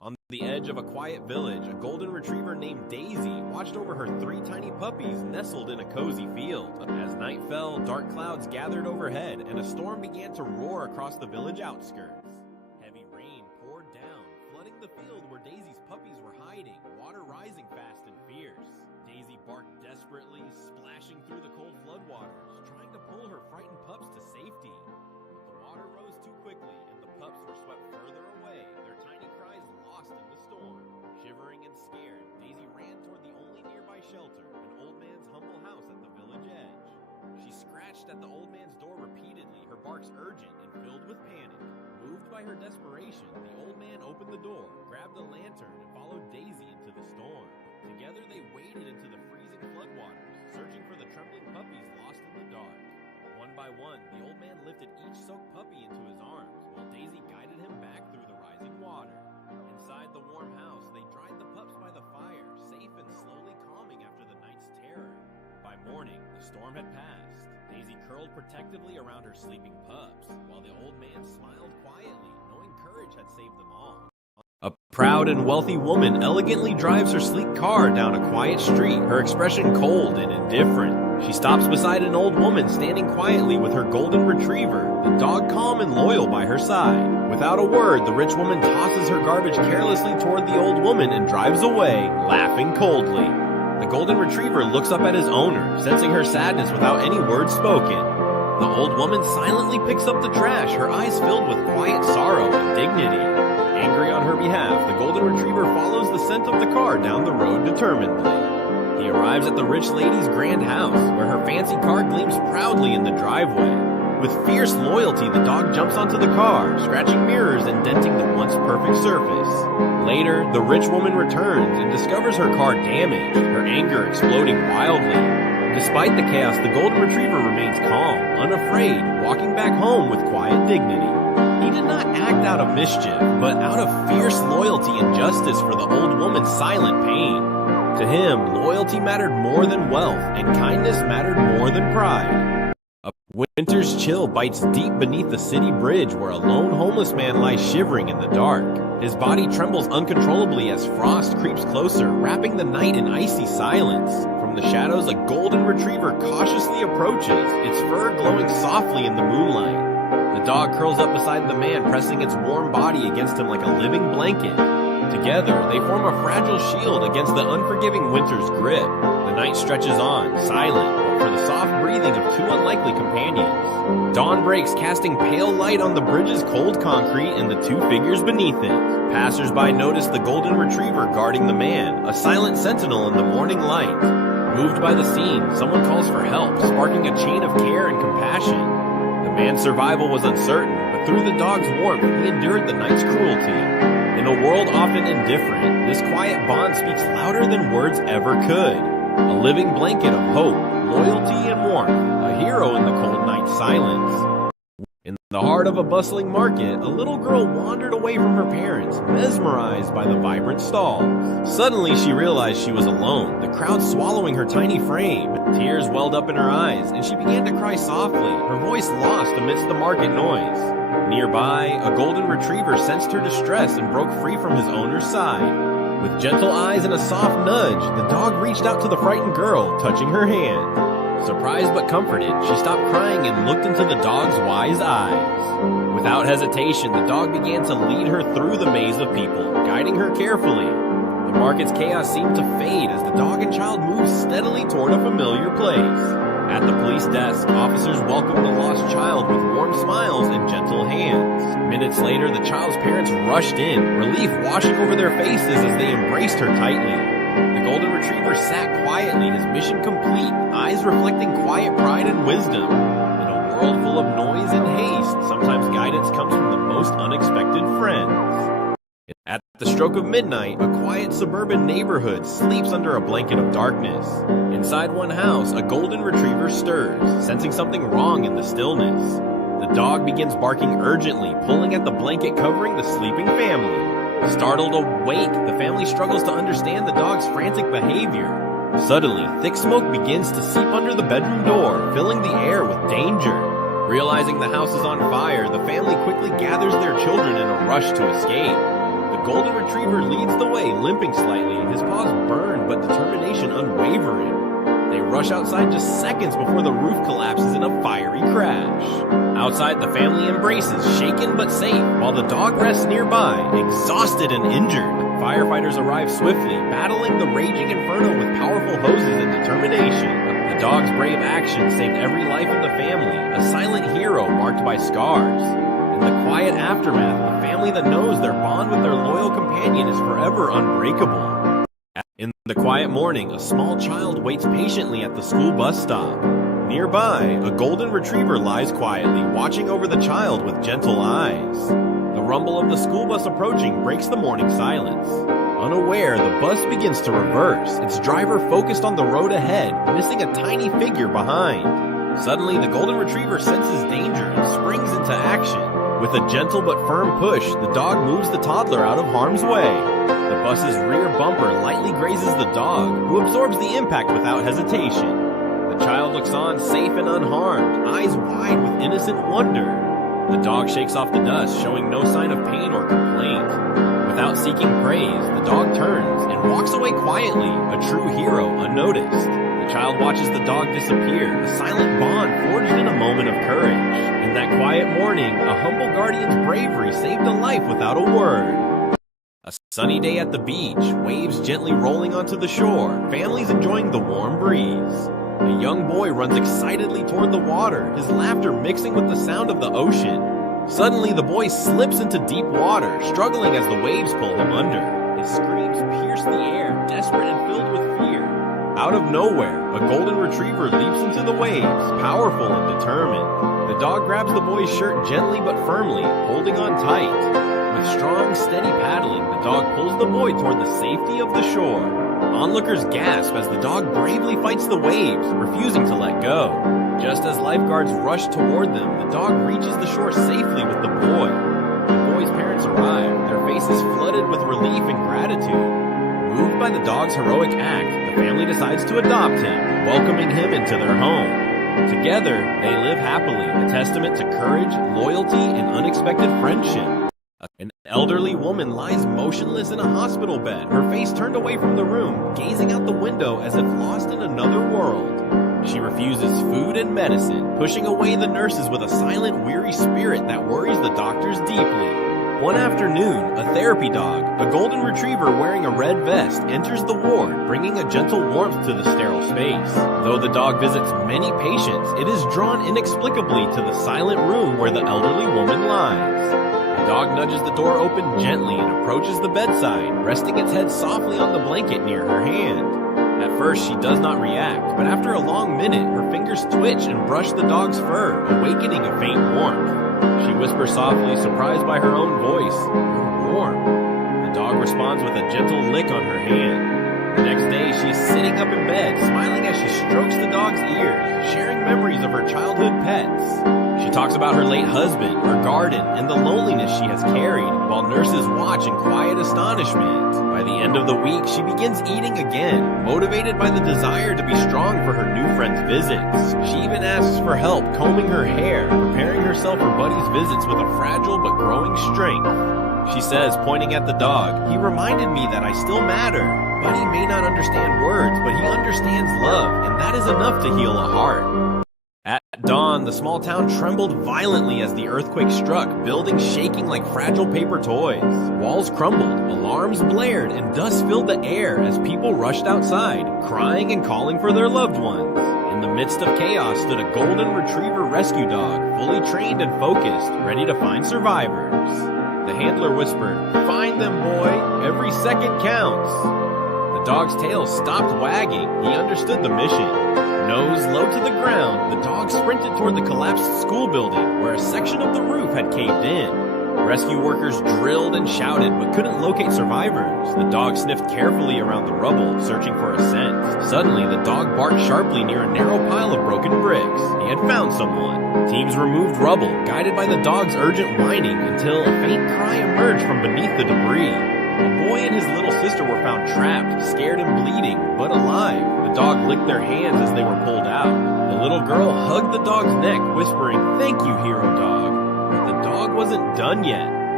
On the edge of a quiet village, a golden retriever named Daisy watched over her 3 tiny puppies nestled in a cozy field. As night fell, dark clouds gathered overhead, and a storm began to roar across the village outskirts. Heavy rain poured down, flooding the field where Daisy's puppies were hiding, water rising fast and fierce. Daisy barked desperately, splashing through the cold floodwaters, trying to pull her frightened pups to safety. But the water rose too quickly, and the pups were swept further away, their tiny cries lost in the storm. Shivering and scared, Daisy ran toward the only nearby shelter, an old man's humble house at the village edge. She scratched at the old man's door repeatedly, her barks urgent and filled with panic. Moved by her desperation, the old man opened the door, grabbed a lantern, and followed Daisy into the storm. Together they waded into the freezing floodwaters, searching for the trembling puppies lost in the dark. One by one, the old man lifted each soaked puppy into his arms, while Daisy guided him back through the rising water. Inside the warm house, they dried the pups by the fire, safe and slowly calming after the night's terror. By morning, the storm had passed. Daisy curled protectively around her sleeping pups, while the old man smiled quietly, knowing courage had saved them all. A proud and wealthy woman elegantly drives her sleek car down a quiet street, her expression cold and indifferent. She stops beside an old woman standing quietly with her golden retriever, the dog calm and loyal by her side. Without a word, the rich woman tosses her garbage carelessly toward the old woman and drives away, laughing coldly. The golden retriever looks up at his owner, sensing her sadness without any words spoken. The old woman silently picks up the trash, her eyes filled with quiet sorrow and dignity. Angry on her behalf, the golden retriever follows the scent of the car down the road determinedly. He arrives at the rich lady's grand house, where her fancy car gleams proudly in the driveway. With fierce loyalty, the dog jumps onto the car, scratching mirrors and denting the once perfect surface. Later, the rich woman returns and discovers her car damaged, her anger exploding wildly. Despite the chaos, the golden retriever remains calm, unafraid, walking back home with quiet dignity. He did not act out of mischief, but out of fierce loyalty and justice for the old woman's silent pain. To him, loyalty mattered more than wealth, and kindness mattered more than pride. A winter's chill bites deep beneath the city bridge where a lone homeless man lies shivering in the dark. His body trembles uncontrollably as frost creeps closer, wrapping the night in icy silence. From the shadows, a golden retriever cautiously approaches, its fur glowing softly in the moonlight. The dog curls up beside the man, pressing its warm body against him like a living blanket. Together, they form a fragile shield against the unforgiving winter's grip. The night stretches on, silent, for the soft breathing of 2 unlikely companions. Dawn breaks, casting pale light on the bridge's cold concrete and the 2 figures beneath it. Passers-by notice the golden retriever guarding the man, a silent sentinel in the morning light. Moved by the scene, someone calls for help, sparking a chain of care and compassion. The man's survival was uncertain, but through the dog's warmth, he endured the night's cruelty. In a world often indifferent, this quiet bond speaks louder than words ever could. A living blanket of hope, loyalty, and warmth, a hero in the cold night silence. In the heart of a bustling market, a little girl wandered away from her parents, mesmerized by the vibrant stalls. Suddenly, she realized she was alone, the crowd swallowing her tiny frame. Tears welled up in her eyes, and she began to cry softly, her voice lost amidst the market noise. Nearby, a golden retriever sensed her distress and broke free from his owner's side. With gentle eyes and a soft nudge, the dog reached out to the frightened girl, touching her hand. Surprised but comforted, she stopped crying and looked into the dog's wise eyes. Without hesitation, the dog began to lead her through the maze of people, guiding her carefully. The market's chaos seemed to fade as the dog and child moved steadily toward a familiar place. At the police desk, officers welcomed the lost child with warm smiles and gentle hands. Minutes later, the child's parents rushed in, relief washing over their faces as they embraced her tightly. The golden retriever sat quietly, his mission complete, eyes reflecting quiet pride and wisdom. In a world full of noise and haste, sometimes guidance comes from the most unexpected friends. At the stroke of midnight, a quiet suburban neighborhood sleeps under a blanket of darkness. Inside one house, a golden retriever stirs, sensing something wrong in the stillness. The dog begins barking urgently, pulling at the blanket covering the sleeping family. Startled awake, the family struggles to understand the dog's frantic behavior. Suddenly, thick smoke begins to seep under the bedroom door, filling the air with danger. Realizing the house is on fire, the family quickly gathers their children in a rush to escape. The the golden retriever leads the way, limping slightly, his paws burned but determination unwavering. They rush outside just seconds before the roof collapses in a fiery crash. Outside, the family embraces, shaken but safe, while the dog rests nearby, exhausted and injured. Firefighters arrive swiftly, battling the raging inferno with powerful hoses and determination. The dog's brave action saved every life in the family, a silent hero marked by scars. In the quiet aftermath, a family that knows their bond with their loyal companion is forever unbreakable. In the quiet morning, a small child waits patiently at the school bus stop. Nearby, a golden retriever lies quietly, watching over the child with gentle eyes. The rumble of the school bus approaching breaks the morning silence. Unaware, the bus begins to reverse, its driver focused on the road ahead, missing a tiny figure behind. Suddenly, the golden retriever senses danger and springs into action. With a gentle but firm push, the dog moves the toddler out of harm's way. The bus's rear bumper lightly grazes the dog, who absorbs the impact without hesitation. The child looks on, safe and unharmed, eyes wide with innocent wonder. The dog shakes off the dust, showing no sign of pain or complaint. Without seeking praise, the dog turns and walks away quietly, a true hero unnoticed. The child watches the dog disappear, a silent bond forged in a moment of courage. In that quiet morning, a humble guardian's bravery saved a life without a word. A sunny day at the beach, waves gently rolling onto the shore, families enjoying the warm breeze. A young boy runs excitedly toward the water, his laughter mixing with the sound of the ocean. Suddenly, the boy slips into deep water, struggling as the waves pull him under. His screams pierce the air, desperate and filled with fear. Out of nowhere, a golden retriever leaps into the waves, powerful and determined. The dog grabs the boy's shirt gently but firmly, holding on tight. With strong, steady paddling, the dog pulls the boy toward the safety of the shore. Onlookers gasp as the dog bravely fights the waves, refusing to let go. Just as lifeguards rush toward them, the dog reaches the shore safely with the boy. The boy's parents arrive, their faces flooded with relief and gratitude. Moved by the dog's heroic act, the family decides to adopt him, welcoming him into their home. Together, they live happily, a testament to courage, loyalty, and unexpected friendship. An elderly woman lies motionless in a hospital bed, her face turned away from the room, gazing out the window as if lost in another world. She refuses food and medicine, pushing away the nurses with a silent, weary spirit that worries the doctors deeply. One afternoon, a therapy dog, a golden retriever wearing a red vest, enters the ward, bringing a gentle warmth to the sterile space. Though the dog visits many patients, it is drawn inexplicably to the silent room where the elderly woman lies. The dog nudges the door open gently and approaches the bedside, resting its head softly on the blanket near her hand. At first, she does not react, but after a long minute, her fingers twitch and brush the dog's fur, awakening a faint warmth. She whispers softly, surprised by her own voice, "You're warm." The dog responds with a gentle lick on her hand. The next day, she is sitting up in bed, smiling as she strokes the dog's ears, sharing memories of her childhood pets. She talks about her late husband, her garden, and the loneliness she has carried, while nurses watch in quiet astonishment. By the end of the week, she begins eating again, motivated by the desire to be strong for her new friend's visits. She even asks for help combing her hair, preparing herself for Buddy's visits with a fragile but growing strength. She says, pointing at the dog, "He reminded me that I still matter. Buddy may not understand words, but he understands love, and that is enough to heal a heart." At dawn, the small town trembled violently as the earthquake struck, buildings shaking like fragile paper toys. Walls crumbled, alarms blared, and dust filled the air as people rushed outside, crying and calling for their loved ones. In the midst of chaos stood a golden retriever rescue dog, fully trained and focused, ready to find survivors. The handler whispered, "Find them, boy. Every second counts." The dog's tail stopped wagging. He understood the mission. Nose low to the ground, the dog sprinted toward the collapsed school building, where a section of the roof had caved in. Rescue workers drilled and shouted, but couldn't locate survivors. The dog sniffed carefully around the rubble, searching for a scent. Suddenly, the dog barked sharply near a narrow pile of broken bricks. He had found someone. Teams removed rubble, guided by the dog's urgent whining, until a faint cry emerged from beneath the debris. A boy and his little sister were found trapped, scared and bleeding, but alive. The dog licked their hands as they were pulled out. The little girl hugged the dog's neck, whispering, "Thank you, hero dog." But the dog wasn't done yet.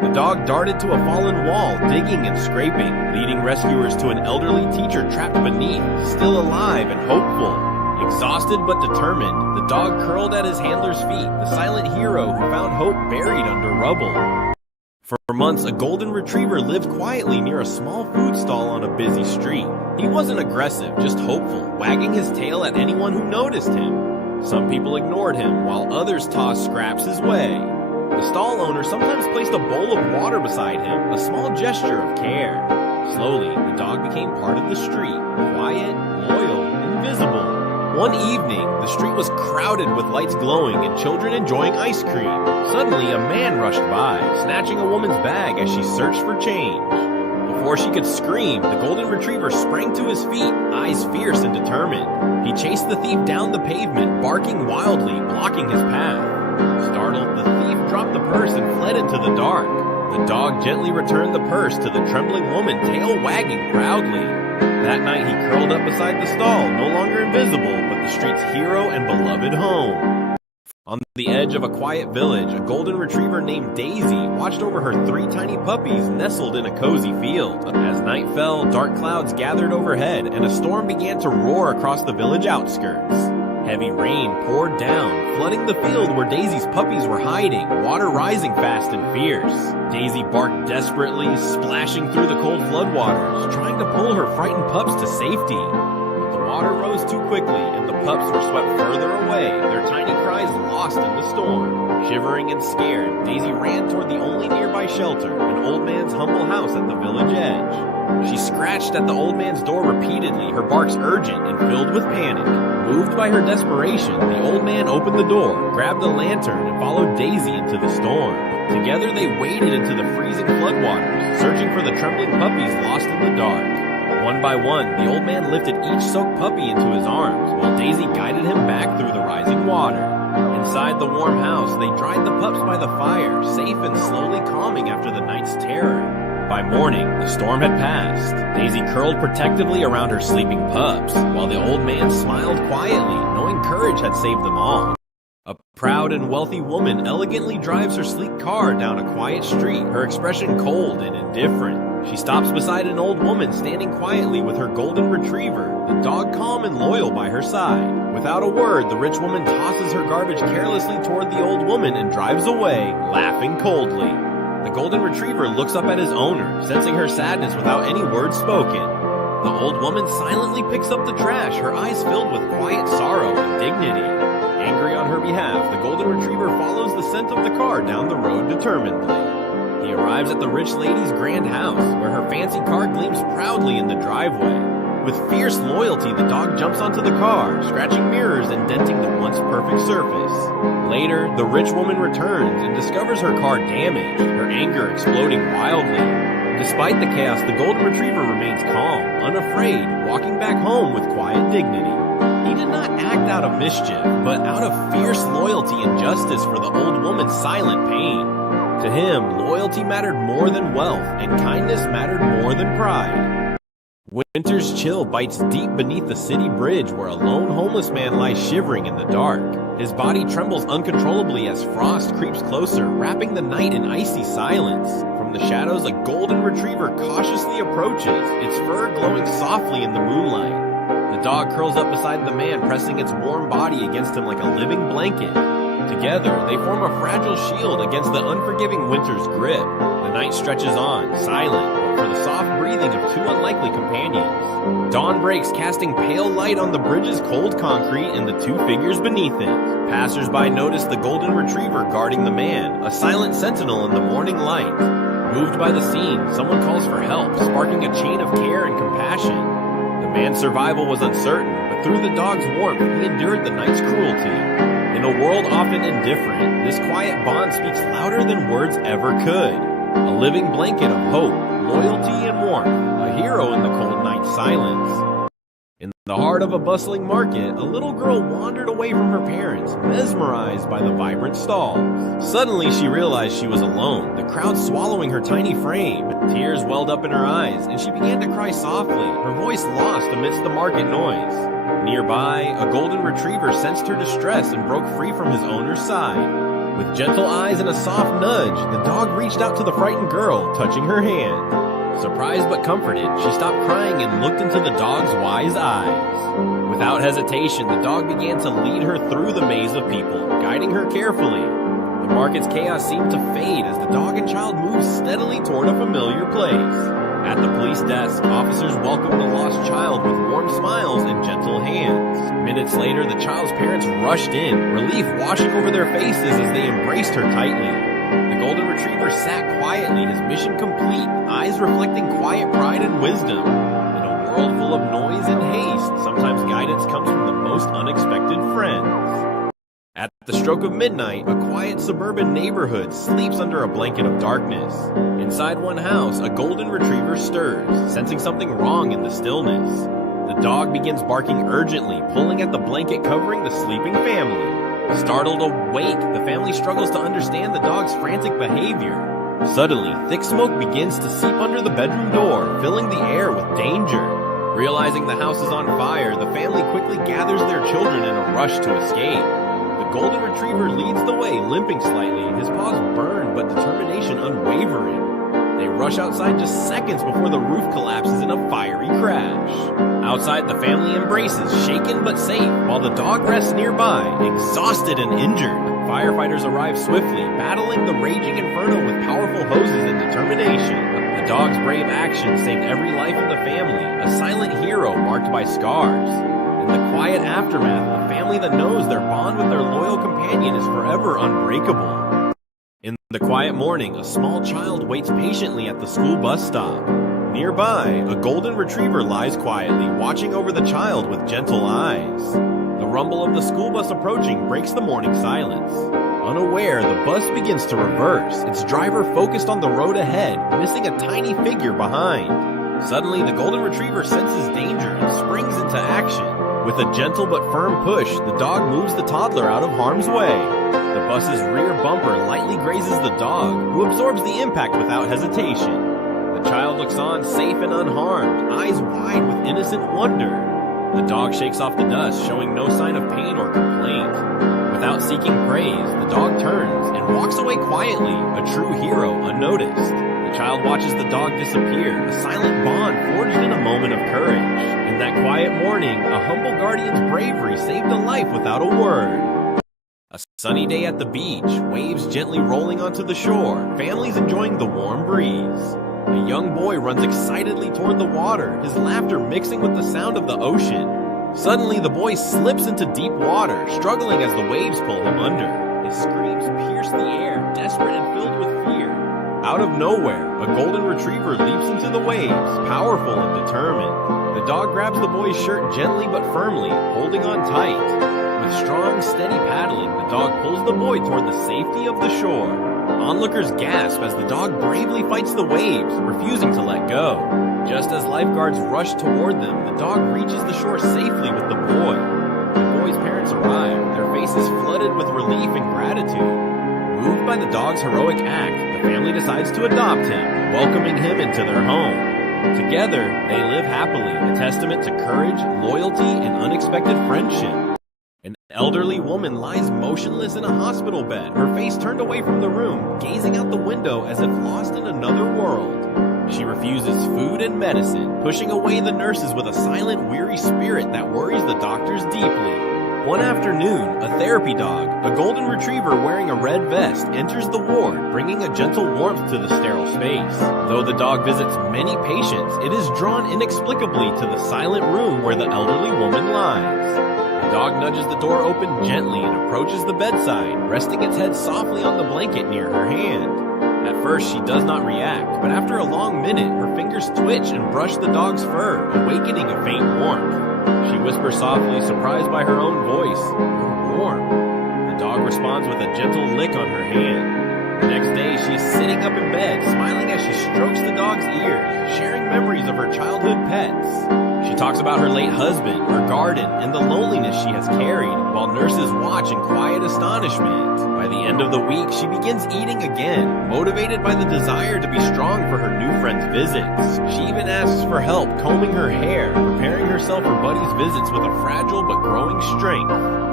The dog darted to a fallen wall, digging and scraping, leading rescuers to an elderly teacher trapped beneath, still alive and hopeful. Exhausted but determined, the dog curled at his handler's feet, the silent hero who found hope buried under rubble. For months, a golden retriever lived quietly near a small food stall on a busy street. He wasn't aggressive, just hopeful, wagging his tail at anyone who noticed him. Some people ignored him, while others tossed scraps his way. The stall owner sometimes placed a bowl of water beside him, a small gesture of care. Slowly, the dog became part of the street, quiet, loyal, invisible. One evening, the street was crowded with lights glowing and children enjoying ice cream. Suddenly, a man rushed by, snatching a woman's bag as she searched for change. Before she could scream, the golden retriever sprang to his feet, eyes fierce and determined. He chased the thief down the pavement, barking wildly, blocking his path. Startled, the thief dropped the purse and fled into the dark. The dog gently returned the purse to the trembling woman, tail wagging proudly. That night, he curled up beside the stall, no longer invisible, but the street's hero and beloved home. On the edge of a quiet village, a golden retriever named Daisy watched over her 3 tiny puppies nestled in a cozy field. As night fell, dark clouds gathered overhead, and a storm began to roar across the village outskirts. Heavy rain poured down, flooding the field where Daisy's puppies were hiding, water rising fast and fierce. Daisy barked desperately, splashing through the cold floodwaters, trying to pull her frightened pups to safety. But the water rose too quickly, and the pups were swept further away, their tiny cries lost in the storm. Shivering and scared, Daisy ran toward the only nearby shelter, an old man's humble house at the village edge. She scratched at the old man's door repeatedly, her barks urgent and filled with panic. Moved by her desperation, the old man opened the door, grabbed a lantern, and followed Daisy into the storm. Together they waded into the freezing floodwaters, searching for the trembling puppies lost in the dark. One by one, the old man lifted each soaked puppy into his arms, while Daisy guided him back through the rising water. Inside the warm house, they dried the pups by the fire, safe and slowly calming after the night's terror. By morning, the storm had passed. Daisy curled protectively around her sleeping pups, while the old man smiled quietly, knowing courage had saved them all. A proud and wealthy woman elegantly drives her sleek car down a quiet street, her expression cold and indifferent. She stops beside an old woman standing quietly with her golden retriever, the dog calm and loyal by her side. Without a word, the rich woman tosses her garbage carelessly toward the old woman and drives away, laughing coldly. The golden retriever looks up at his owner, sensing her sadness without any words spoken. The old woman silently picks up the trash, her eyes filled with quiet sorrow and dignity. Angry on her behalf, the golden retriever follows the scent of the car down the road determinedly. He arrives at the rich lady's grand house, where her fancy car gleams proudly in the driveway. With fierce loyalty, the dog jumps onto the car, scratching mirrors and denting the once perfect surface. Later, the rich woman returns and discovers her car damaged, her anger exploding wildly. Despite the chaos, the golden retriever remains calm, unafraid, walking back home with quiet dignity. He did not act out of mischief, but out of fierce loyalty and justice for the old woman's silent pain. To him, loyalty mattered more than wealth, and kindness mattered more than pride. Winter's chill bites deep beneath the city bridge where a lone homeless man lies shivering in the dark. His body trembles uncontrollably as frost creeps closer, wrapping the night in icy silence. From the shadows, a golden retriever cautiously approaches, its fur glowing softly in the moonlight. The dog curls up beside the man, pressing its warm body against him like a living blanket. Together, they form a fragile shield against the unforgiving winter's grip. The night stretches on, silent, but for the soft breathing of two unlikely companions. Dawn breaks, casting pale light on the bridge's cold concrete and the two figures beneath it. Passers-by notice the golden retriever guarding the man, a silent sentinel in the morning light. Moved by the scene, someone calls for help, sparking a chain of care and compassion. The man's survival was uncertain, but through the dog's warmth, he endured the night's cruelty. In a world often indifferent, this quiet bond speaks louder than words ever could. A living blanket of hope, loyalty, and warmth, a hero in the cold night silence. In the heart of a bustling market, a little girl wandered away from her parents, mesmerized by the vibrant stalls. Suddenly she realized she was alone, the crowd swallowing her tiny frame. Tears welled up in her eyes, and she began to cry softly, her voice lost amidst the market noise. Nearby, a golden retriever sensed her distress and broke free from his owner's side. With gentle eyes and a soft nudge, the dog reached out to the frightened girl, touching her hand. Surprised but comforted, she stopped crying and looked into the dog's wise eyes. Without hesitation, the dog began to lead her through the maze of people, guiding her carefully. The market's chaos seemed to fade as the dog and child moved steadily toward a familiar place. At the police desk, officers welcomed the lost child with warm smiles and gentle hands. Minutes later, the child's parents rushed in, relief washing over their faces as they embraced her tightly. The golden retriever sat quietly, his mission complete, eyes reflecting quiet pride and wisdom. In a world full of noise and haste, sometimes guidance comes from the most unexpected friends. At the stroke of midnight, a quiet suburban neighborhood sleeps under a blanket of darkness. Inside one house, a golden retriever stirs, sensing something wrong in the stillness. The dog begins barking urgently, pulling at the blanket covering the sleeping family. Startled awake, the family struggles to understand the dog's frantic behavior. Suddenly, thick smoke begins to seep under the bedroom door, filling the air with danger. Realizing the house is on fire, the family quickly gathers their children in a rush to escape. The golden retriever leads the way, limping slightly, his paws burned but determination unwavering. They rush outside just seconds before the roof collapses in a fiery crash. Outside, the family embraces, shaken but safe, while the dog rests nearby, exhausted and injured. Firefighters arrive swiftly, battling the raging inferno with powerful hoses and determination. The dog's brave action saved every life in the family, a silent hero marked by scars. In the quiet aftermath, a family that knows their bond with their loyal companion is forever unbreakable. In the quiet morning, a small child waits patiently at the school bus stop. Nearby, a golden retriever lies quietly, watching over the child with gentle eyes. The rumble of the school bus approaching breaks the morning silence. Unaware, the bus begins to reverse, its driver focused on the road ahead, missing a tiny figure behind. Suddenly, the golden retriever senses danger and springs into action. With a gentle but firm push, the dog moves the toddler out of harm's way. The bus's rear bumper lightly grazes the dog, who absorbs the impact without hesitation. The child looks on, safe and unharmed, eyes wide with innocent wonder. The dog shakes off the dust, showing no sign of pain or complaint. Without seeking praise, the dog turns and walks away quietly, a true hero unnoticed. The child watches the dog disappear, a silent bond forged in a moment of courage. In that quiet morning, a humble guardian's bravery saved a life without a word. A sunny day at the beach, waves gently rolling onto the shore, families enjoying the warm breeze. A young boy runs excitedly toward the water, his laughter mixing with the sound of the ocean. Suddenly, the boy slips into deep water, struggling as the waves pull him under. His screams pierce the air, desperate and filled with fear. Out of nowhere, a golden retriever leaps into the waves, powerful and determined. The dog grabs the boy's shirt gently but firmly, holding on tight. With strong, steady paddling, the dog pulls the boy toward the safety of the shore. Onlookers gasp as the dog bravely fights the waves, refusing to let go. Just as lifeguards rush toward them, the dog reaches the shore safely with the boy. The boy's parents arrive, their faces flooded with relief and gratitude. Moved by the dog's heroic act, the family decides to adopt him, welcoming him into their home. Together, they live happily, a testament to courage, loyalty, and unexpected friendship. An elderly woman lies motionless in a hospital bed, her face turned away from the room, gazing out the window as if lost in another world. She refuses food and medicine, pushing away the nurses with a silent, weary spirit that worries the doctors deeply. One afternoon, a therapy dog, a golden retriever wearing a red vest, enters the ward, bringing a gentle warmth to the sterile space. Though the dog visits many patients, it is drawn inexplicably to the silent room where the elderly woman lies. The dog nudges the door open gently and approaches the bedside, resting its head softly on the blanket near her hand. At first, she does not react, but after a long minute, her fingers twitch and brush the dog's fur, awakening a faint warmth. She whispers softly, surprised by her own voice, "You're warm." The dog responds with a gentle lick on her hand. The next day, she is sitting up in bed, smiling as she strokes the dog's ears, sharing memories of her childhood pets. She talks about her late husband, her garden, and the loneliness she has carried, while nurses watch in quiet astonishment. By the end of the week, she begins eating again, motivated by the desire to be strong for her new friend's visits. She even asks for help combing her hair, preparing herself for Buddy's visits with a fragile but growing strength.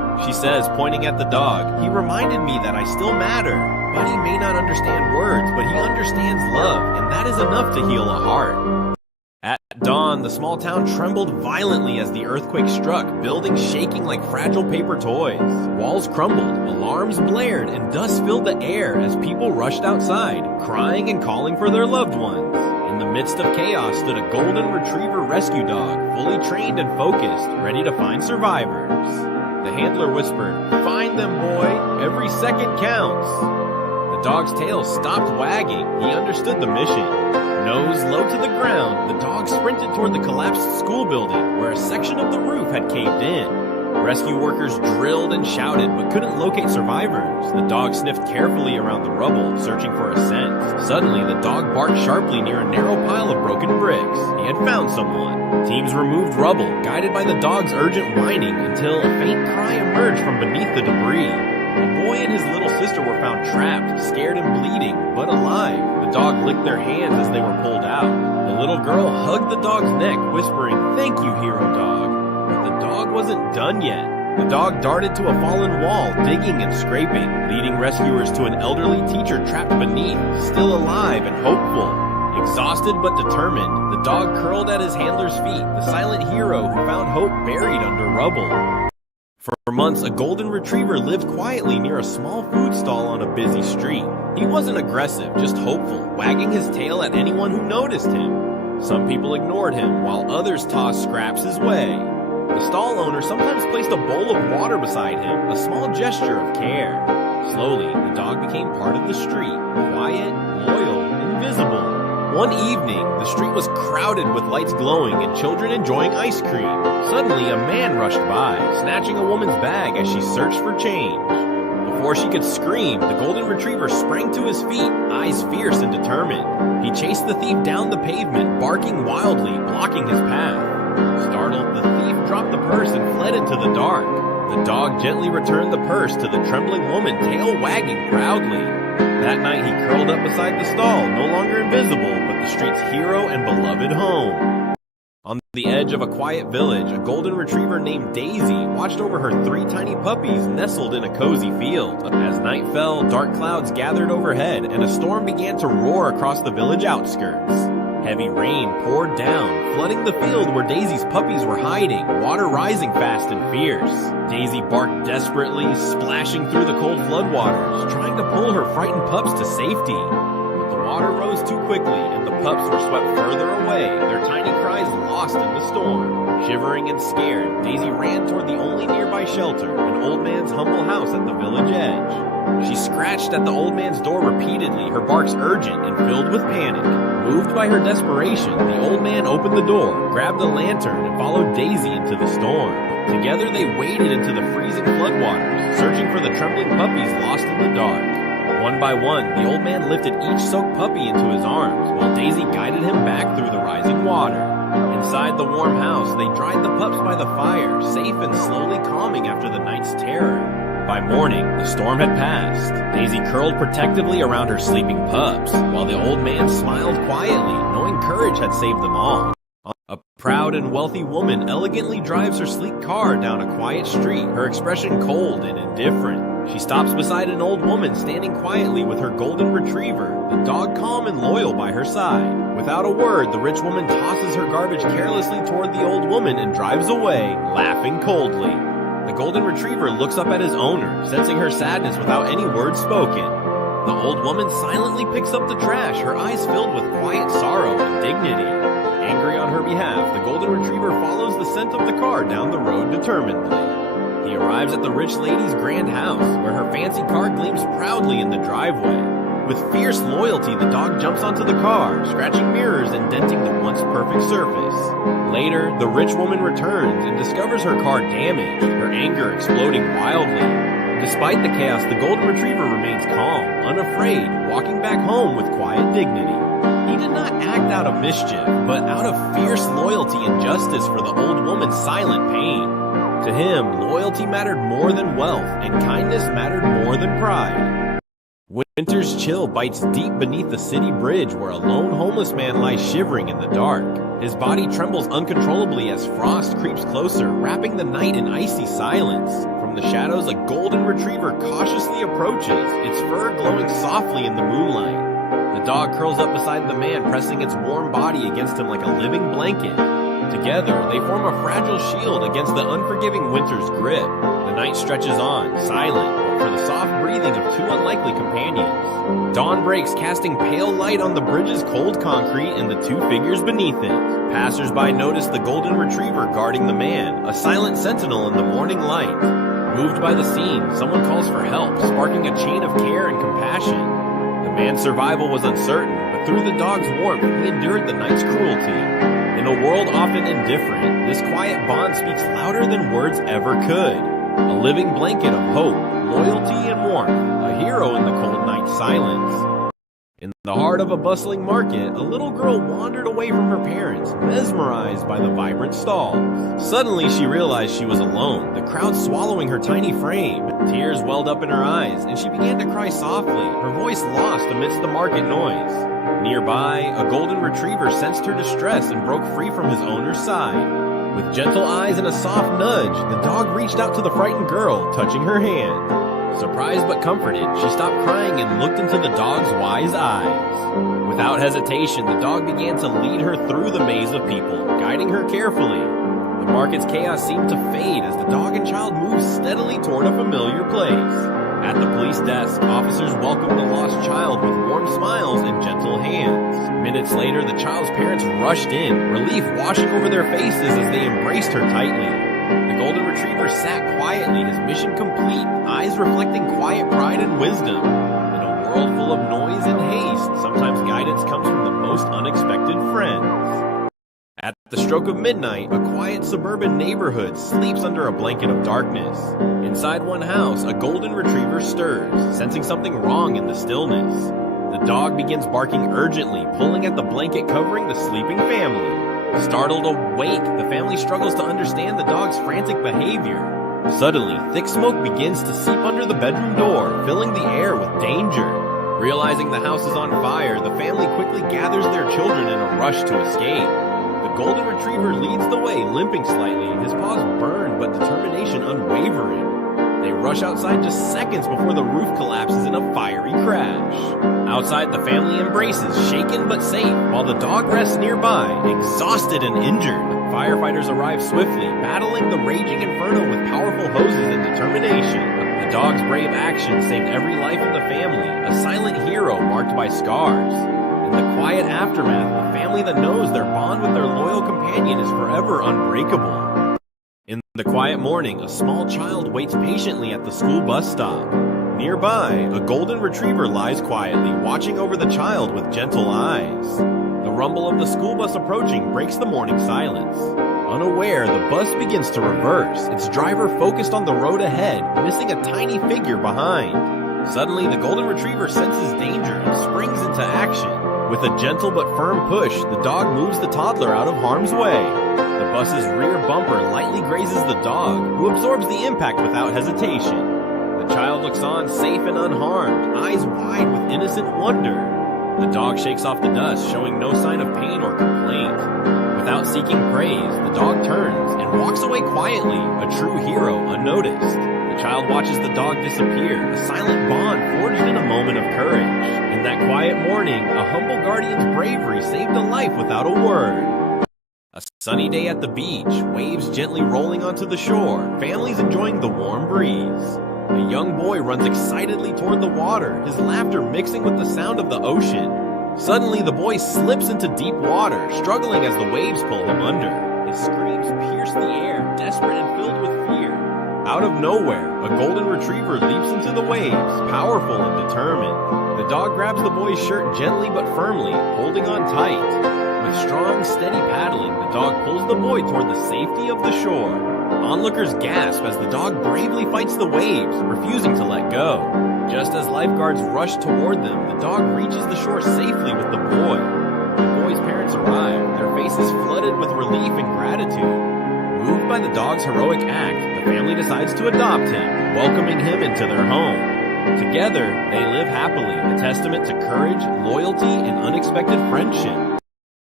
she says, pointing at the dog. "He reminded me that I still matter. Buddy may not understand words, but he understands love, and that is enough to heal a heart." At dawn, the small town trembled violently as the earthquake struck, buildings shaking like fragile paper toys. Walls crumbled, alarms blared, and dust filled the air as people rushed outside, crying and calling for their loved ones. In the midst of chaos stood a golden retriever rescue dog, fully trained and focused, ready to find survivors. The handler whispered, "Find them, boy. Every second counts." The dog's tail stopped wagging. He understood the mission. Nose low to the ground, the dog sprinted toward the collapsed school building, where a section of the roof had caved in. Rescue workers drilled and shouted, but couldn't locate survivors. The dog sniffed carefully around the rubble, searching for a scent. Suddenly, the dog barked sharply near a narrow pile of broken bricks. He had found someone. Teams removed rubble, guided by the dog's urgent whining, until a faint cry emerged from beneath the debris. A boy and his little sister were found trapped, scared and bleeding, but alive. The dog licked their hands as they were pulled out. The little girl hugged the dog's neck, whispering, "Thank you, hero dog." But the dog wasn't done yet. The dog darted to a fallen wall, digging and scraping, leading rescuers to an elderly teacher trapped beneath, still alive and hopeful. Exhausted but determined, the dog curled at his handler's feet, the silent hero who found hope buried under rubble. For months, a golden retriever lived quietly near a small food stall on a busy street. He wasn't aggressive, just hopeful, wagging his tail at anyone who noticed him. Some people ignored him, while others tossed scraps his way. The stall owner sometimes placed a bowl of water beside him, a small gesture of care. Slowly, the dog became part of the street, quiet, loyal, invisible. One evening, the street was crowded with lights glowing and children enjoying ice cream. Suddenly, a man rushed by, snatching a woman's bag as she searched for change. Before she could scream, the golden retriever sprang to his feet, eyes fierce and determined. He chased the thief down the pavement, barking wildly, blocking his path. Startled, the thief dropped the purse and fled into the dark. The dog gently returned the purse to the trembling woman, tail wagging proudly. That night, he curled up beside the stall, no longer invisible, but the street's hero and beloved home. On the edge of a quiet village, a golden retriever named Daisy watched over her 3 tiny puppies nestled in a cozy field. As night fell, dark clouds gathered overhead, and a storm began to roar across the village outskirts. Heavy rain poured down, flooding the field where Daisy's puppies were hiding, water rising fast and fierce. Daisy barked desperately, splashing through the cold floodwaters, trying to pull her frightened pups to safety. But the water rose too quickly, and the pups were swept further away, their tiny cries lost in the storm. Shivering and scared, Daisy ran toward the only nearby shelter, an old man's humble house at the village edge. She scratched at the old man's door repeatedly, her barks urgent and filled with panic. Moved by her desperation, the old man opened the door, grabbed a lantern, and followed Daisy into the storm. Together they waded into the freezing floodwaters, searching for the trembling puppies lost in the dark. One by one, the old man lifted each soaked puppy into his arms, while Daisy guided him back through the rising water. Inside the warm house, they dried the pups by the fire, safe and slowly calming after the night's terror. By morning, the storm had passed. Daisy curled protectively around her sleeping pups, while the old man smiled quietly, knowing courage had saved them all. A proud and wealthy woman elegantly drives her sleek car down a quiet street, her expression cold and indifferent. She stops beside an old woman standing quietly with her golden retriever, the dog calm and loyal by her side. Without a word, the rich woman tosses her garbage carelessly toward the old woman and drives away, laughing coldly. The golden retriever looks up at his owner, sensing her sadness without any words spoken. The old woman silently picks up the trash, her eyes filled with quiet sorrow and dignity. Angry on her behalf, the golden retriever follows the scent of the car down the road determinedly. He arrives at the rich lady's grand house, where her fancy car gleams proudly in the driveway. With fierce loyalty, the dog jumps onto the car, scratching mirrors and denting the once perfect surface. Later, the rich woman returns and discovers her car damaged, her anger exploding wildly. Despite the chaos, the golden retriever remains calm, unafraid, walking back home with quiet dignity. He did not act out of mischief, but out of fierce loyalty and justice for the old woman's silent pain. To him, loyalty mattered more than wealth, and kindness mattered more than pride. Winter's chill bites deep beneath the city bridge where a lone homeless man lies shivering in the dark. His body trembles uncontrollably as frost creeps closer, wrapping the night in icy silence. From From the shadows, a golden retriever cautiously approaches, its fur glowing softly in the moonlight. The dog curls up beside the man, pressing its warm body against him like a living blanket. Together, they form a fragile shield against the unforgiving winter's grip. The night stretches on, silent, for the soft breathing of two unlikely companions. Dawn breaks, casting pale light on the bridge's cold concrete and the two figures beneath it. Passers-by notice the golden retriever guarding the man, a silent sentinel in the morning light. Moved by the scene, someone calls for help, sparking a chain of care and compassion. The man's survival was uncertain, but through the dog's warmth, he endured the night's cruelty. In a world often indifferent, this quiet bond speaks louder than words ever could. A living blanket of hope, loyalty, and warmth, a hero in the cold night silence. In the heart of a bustling market, a little girl wandered away from her parents, mesmerized by the vibrant stalls. Suddenly she realized she was alone, the crowd swallowing her tiny frame. Tears welled up in her eyes, and she began to cry softly, her voice lost amidst the market noise. Nearby, a golden retriever sensed her distress and broke free from his owner's side. With gentle eyes and a soft nudge, the dog reached out to the frightened girl, touching her hand. Surprised but comforted, she stopped crying and looked into the dog's wise eyes. Without hesitation, the dog began to lead her through the maze of people, guiding her carefully. The market's chaos seemed to fade as the dog and child moved steadily toward a familiar place. At the police desk, officers welcomed the lost child with warm smiles and gentle hands. Minutes later, the child's parents rushed in, relief washing over their faces as they embraced her tightly. The golden retriever sat quietly, his mission complete, eyes reflecting quiet pride and wisdom. In a world full of noise and haste, sometimes guidance comes from the most unexpected friends. At the stroke of midnight, a quiet suburban neighborhood sleeps under a blanket of darkness. Inside one house, a golden retriever stirs, sensing something wrong in the stillness. The dog begins barking urgently, pulling at the blanket covering the sleeping family. Startled awake, the family struggles to understand the dog's frantic behavior. Suddenly, thick smoke begins to seep under the bedroom door, filling the air with danger. Realizing the house is on fire, the family quickly gathers their children in a rush to escape. The golden retriever leads the way, limping slightly, his paws burned but determination unwavering. They rush outside just seconds before the roof collapses in a fiery crash. Outside, the family embraces, shaken but safe, while the dog rests nearby, exhausted and injured. Firefighters arrive swiftly, battling the raging inferno with powerful hoses and determination. The dog's brave action saved every life in the family, a silent hero marked by scars. In the quiet aftermath, a family that knows their bond with their loyal companion is forever unbreakable. In the quiet morning, a small child waits patiently at the school bus stop. Nearby, a golden retriever lies quietly, watching over the child with gentle eyes. The rumble of the school bus approaching breaks the morning silence. Unaware, the bus begins to reverse, its driver focused on the road ahead, missing a tiny figure behind. Suddenly, the golden retriever senses danger and springs into action. With a gentle but firm push, the dog moves the toddler out of harm's way. The bus's rear bumper lightly grazes the dog, who absorbs the impact without hesitation. The child looks on, safe and unharmed, eyes wide with innocent wonder. The dog shakes off the dust, showing no sign of pain or complaint. Without seeking praise, the dog turns and walks away quietly, a true hero unnoticed. The child watches the dog disappear, a silent bond forged in a moment of courage. In that quiet morning, a humble guardian's bravery saved a life without a word. A sunny day at the beach, waves gently rolling onto the shore, families enjoying the warm breeze. A young boy runs excitedly toward the water, his laughter mixing with the sound of the ocean. Suddenly, the boy slips into deep water, struggling as the waves pull him under. His screams pierce the air, desperate and filled with fear. Out of nowhere, a golden retriever leaps into the waves, powerful and determined. The dog grabs the boy's shirt gently but firmly, holding on tight. With strong, steady paddling, the dog pulls the boy toward the safety of the shore. Onlookers gasp as the dog bravely fights the waves, refusing to let go. Just as lifeguards rush toward them, the dog reaches the shore safely with the boy. The boy's parents arrive, their faces flooded with relief and gratitude. Moved by the dog's heroic act, the family decides to adopt him, welcoming him into their home. Together, they live happily, a testament to courage, loyalty, and unexpected friendship.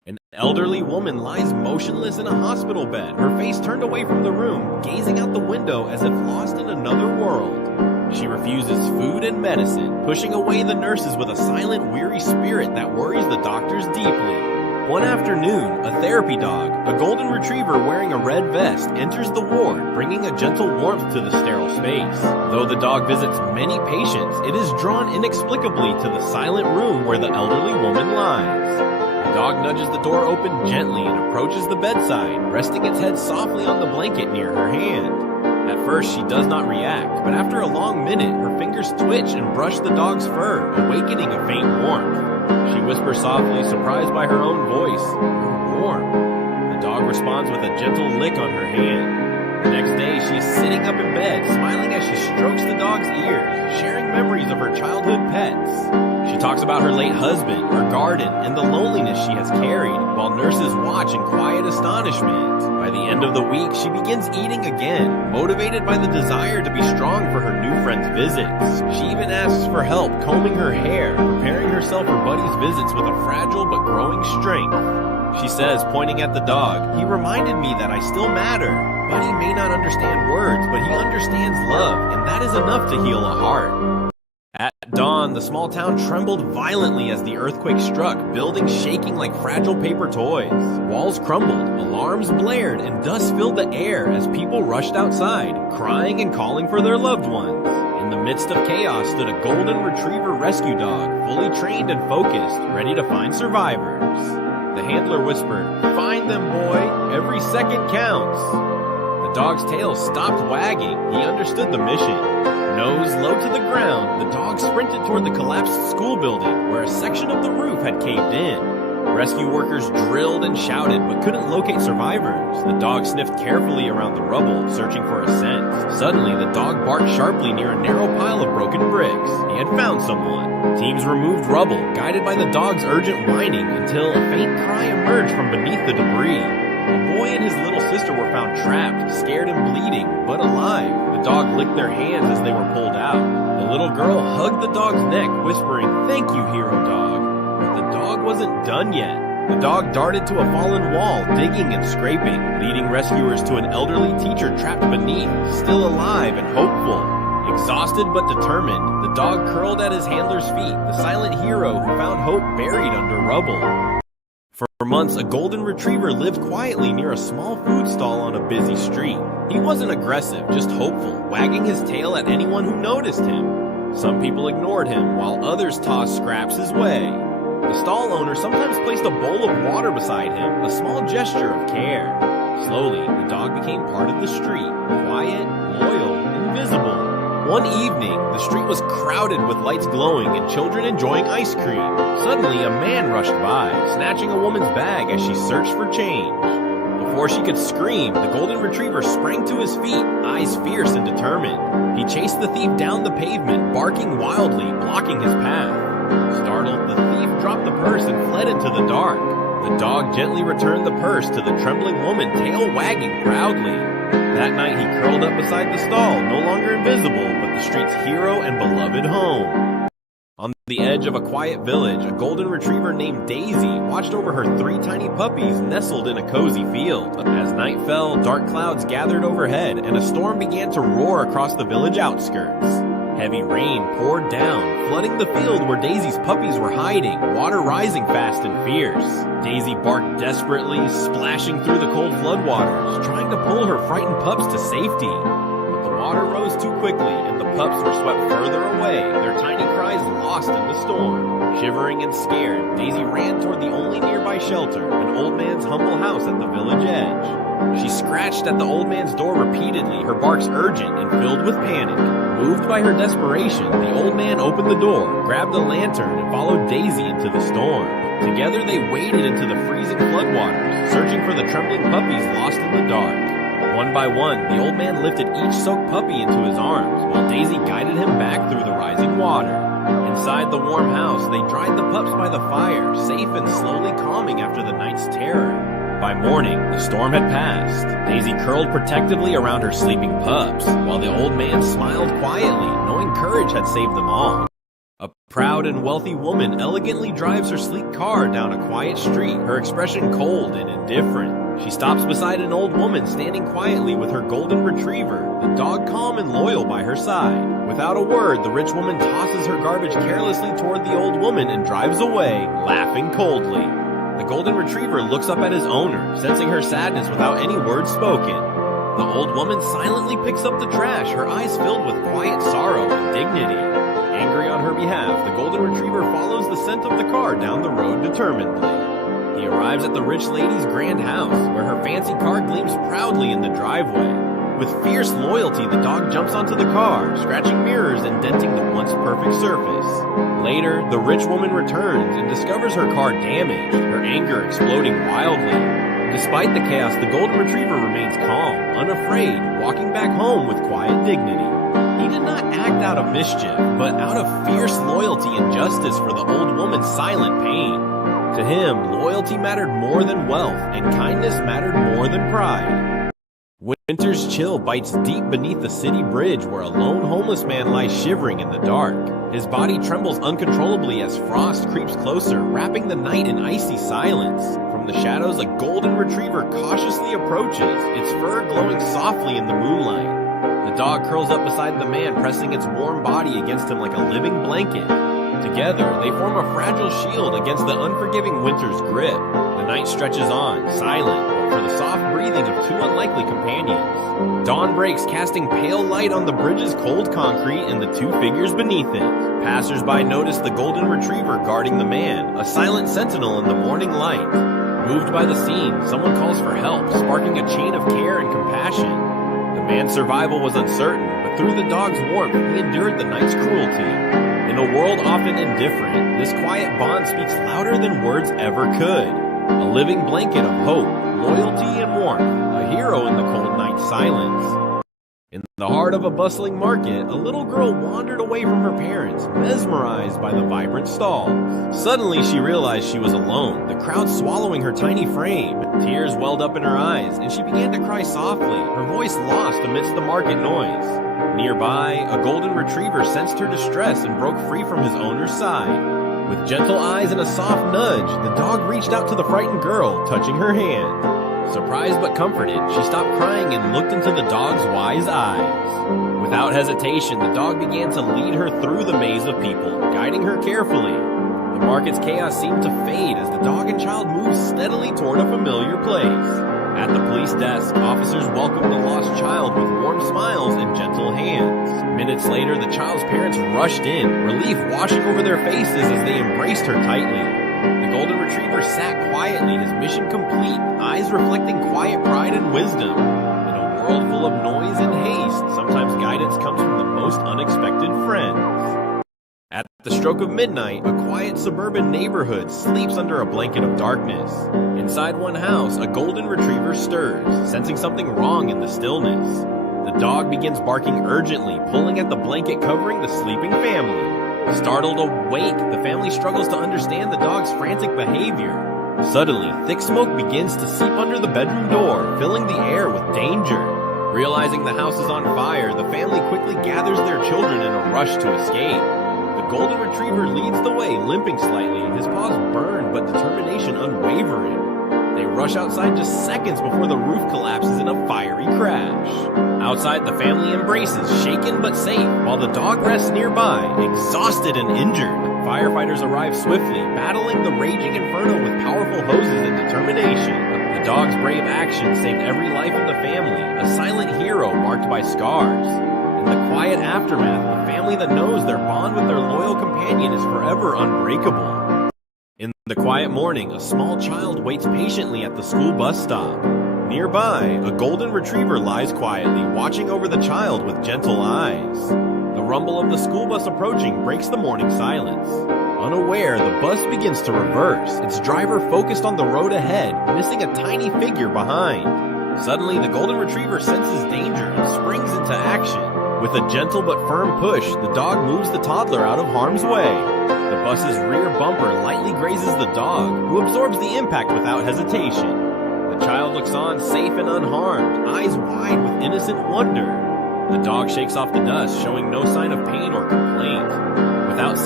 An elderly woman lies motionless in a hospital bed, her face turned away from the room, gazing out the window as if lost in another world. She refuses food and medicine, pushing away the nurses with a silent, weary spirit that worries the doctors deeply. One afternoon, a therapy dog, a golden retriever wearing a red vest, enters the ward, bringing a gentle warmth to the sterile space. Though the dog visits many patients, it is drawn inexplicably to the silent room where the elderly woman lies. The dog nudges the door open gently and approaches the bedside, resting its head softly on the blanket near her hand. At first, she does not react, but after a long minute, her fingers twitch and brush the dog's fur, awakening a faint warmth. She whispers softly, surprised by her own voice, "You're warm." The dog responds with a gentle lick on her hand. The next day, she is sitting up in bed, smiling as she strokes the dog's ears, sharing memories of her childhood pets. She talks about her late husband, her garden, and the loneliness she has carried, while nurses watch in quiet astonishment. By the end of the week, she begins eating again, motivated by the desire to be strong for her new friend's visits. She even asks for help combing her hair, preparing herself for Buddy's visits with a fragile but growing strength. She says, pointing at the dog, "He reminded me that I still matter. Buddy may not understand words, but he understands love, and that is enough to heal a heart." At dawn, the small town trembled violently as the earthquake struck, buildings shaking like fragile paper toys. Walls crumbled, alarms blared, and dust filled the air as people rushed outside, crying and calling for their loved ones. In the midst of chaos stood a golden retriever rescue dog, fully trained and focused, ready to find survivors. The handler whispered, "Find them, boy. Every second counts." The dog's tail stopped wagging. He understood the mission. Nose low to the ground, the dog sprinted toward the collapsed school building, where a section of the roof had caved in. Rescue workers drilled and shouted, but couldn't locate survivors. The dog sniffed carefully around the rubble, searching for a scent. Suddenly, the dog barked sharply near a narrow pile of broken bricks. He had found someone. Teams removed rubble, guided by the dog's urgent whining, until a faint cry emerged from beneath the debris. A boy and his little sister were found trapped, scared and bleeding, but alive. The dog licked their hands as they were pulled out. The little girl hugged the dog's neck, whispering, "Thank you, hero dog." But the dog wasn't done yet. The dog darted to a fallen wall, digging and scraping, leading rescuers to an elderly teacher trapped beneath, still alive and hopeful. Exhausted but determined, the dog curled at his handler's feet, the silent hero who found hope buried under rubble. For months, a golden retriever lived quietly near a small food stall on a busy street. He wasn't aggressive, just hopeful, wagging his tail at anyone who noticed him. Some people ignored him, while others tossed scraps his way. The stall owner sometimes placed a bowl of water beside him, a small gesture of care. Slowly, the dog became part of the street, quiet, loyal, invisible. One evening, the street was crowded with lights glowing and children enjoying ice cream. Suddenly, a man rushed by, snatching a woman's bag as she searched for change. Before she could scream, the golden retriever sprang to his feet, eyes fierce and determined. He chased the thief down the pavement, barking wildly, blocking his path. Startled, the thief dropped the purse and fled into the dark. The dog gently returned the purse to the trembling woman, tail wagging proudly. That night, he curled up beside the stall, no longer invisible, but the street's hero and beloved home. On the edge of a quiet village, a golden retriever named Daisy watched over her 3 tiny puppies nestled in a cozy field. As night fell, dark clouds gathered overhead, and a storm began to roar across the village outskirts. Heavy rain poured down, flooding the field where Daisy's puppies were hiding, water rising fast and fierce. Daisy barked desperately, splashing through the cold floodwaters, trying to pull her frightened pups to safety. But the water rose too quickly, and the pups were swept further away, their tiny cries lost in the storm. Shivering and scared, Daisy ran toward the only nearby shelter, an old man's humble house at the village edge. She scratched at the old man's door repeatedly, her barks urgent and filled with panic. Moved by her desperation, the old man opened the door, grabbed a lantern, and followed Daisy into the storm. Together they waded into the freezing floodwaters, searching for the trembling puppies lost in the dark. One by one, the old man lifted each soaked puppy into his arms, while Daisy guided him back through the rising water. Inside the warm house, they dried the pups by the fire, safe and slowly calming after the night's terror. By morning, the storm had passed. Daisy curled protectively around her sleeping pups, while the old man smiled quietly, knowing courage had saved them all. A proud and wealthy woman elegantly drives her sleek car down a quiet street, her expression cold and indifferent. She stops beside an old woman standing quietly with her golden retriever, the dog calm and loyal by her side. Without a word, the rich woman tosses her garbage carelessly toward the old woman and drives away, laughing coldly. The golden retriever looks up at his owner, sensing her sadness without any words spoken. The old woman silently picks up the trash, her eyes filled with quiet sorrow and dignity. Angry on her behalf, the golden retriever follows the scent of the car down the road determinedly. He arrives at the rich lady's grand house, where her fancy car gleams proudly in the driveway. With fierce loyalty, the dog jumps onto the car, scratching mirrors and denting the once perfect surface. Later, the rich woman returns and discovers her car damaged, her anger exploding wildly. Despite the chaos, the golden retriever remains calm, unafraid, walking back home with quiet dignity. He did not act out of mischief, but out of fierce loyalty and justice for the old woman's silent pain. To him, loyalty mattered more than wealth, and kindness mattered more than pride. Winter's chill bites deep beneath the city bridge where a lone homeless man lies shivering in the dark. His body trembles uncontrollably as frost creeps closer, wrapping the night in icy silence. From the shadows, a golden retriever cautiously approaches, its fur glowing softly in the moonlight. The dog curls up beside the man, pressing its warm body against him like a living blanket. Together, they form a fragile shield against the unforgiving winter's grip. The night stretches on, silent, but for the soft breathing of two unlikely companions. Dawn breaks, casting pale light on the bridge's cold concrete and the two figures beneath it. Passers-by notice the golden retriever guarding the man, a silent sentinel in the morning light. Moved by the scene, someone calls for help, sparking a chain of care and compassion. The man's survival was uncertain, but through the dog's warmth, he endured the night's cruelty. In a world often indifferent, this quiet bond speaks louder than words ever could. A living blanket of hope, loyalty, and warmth, a hero in the cold night silence. In the heart of a bustling market, a little girl wandered away from her parents, mesmerized by the vibrant stalls. Suddenly, she realized she was alone, the crowd swallowing her tiny frame. Tears welled up in her eyes, and she began to cry softly, her voice lost amidst the market noise. Nearby, a golden retriever sensed her distress and broke free from his owner's side. With gentle eyes and a soft nudge, the dog reached out to the frightened girl, touching her hand. Surprised but comforted, she stopped crying and looked into the dog's wise eyes. Without hesitation, the dog began to lead her through the maze of people, guiding her carefully. The market's chaos seemed to fade as the dog and child moved steadily toward a familiar place. At the police desk, officers welcomed the lost child with warm smiles and gentle hands. Minutes later, the child's parents rushed in, relief washing over their faces as they embraced her tightly. The golden retriever sat quietly, his mission complete, eyes reflecting quiet pride and wisdom. In a world full of noise and haste, sometimes guidance comes from the most unexpected friends. At the stroke of midnight, a quiet suburban neighborhood sleeps under a blanket of darkness. Inside one house, a golden retriever stirs, sensing something wrong in the stillness. The dog begins barking urgently, pulling at the blanket covering the sleeping family. Startled awake, the family struggles to understand the dog's frantic behavior. Suddenly, thick smoke begins to seep under the bedroom door, filling the air with danger. Realizing the house is on fire, the family quickly gathers their children in a rush to escape. The golden retriever leads the way, limping slightly, his paws burned but determination unwavering. They rush outside just seconds before the roof collapses in a fiery crash. Outside, the family embraces, shaken but safe, while the dog rests nearby, exhausted and injured. Firefighters arrive swiftly, battling the raging inferno with powerful hoses and determination. The dog's brave action saved every life in the family, a silent hero marked by scars. In the quiet aftermath, a family that knows their bond with their loyal companion is forever unbreakable. In the quiet morning, a small child waits patiently at the school bus stop. Nearby, a golden retriever lies quietly, watching over the child with gentle eyes. The rumble of the school bus approaching breaks the morning silence. Unaware, the bus begins to reverse, its driver focused on the road ahead, missing a tiny figure behind. Suddenly, the golden retriever senses danger and springs into action. With a gentle but firm push, the dog moves the toddler out of harm's way. The bus's rear bumper lightly grazes the dog, who absorbs the impact without hesitation. The child looks on, safe and unharmed, eyes wide with innocent wonder. The dog shakes off the dust, showing no sign of pain or complaint. Without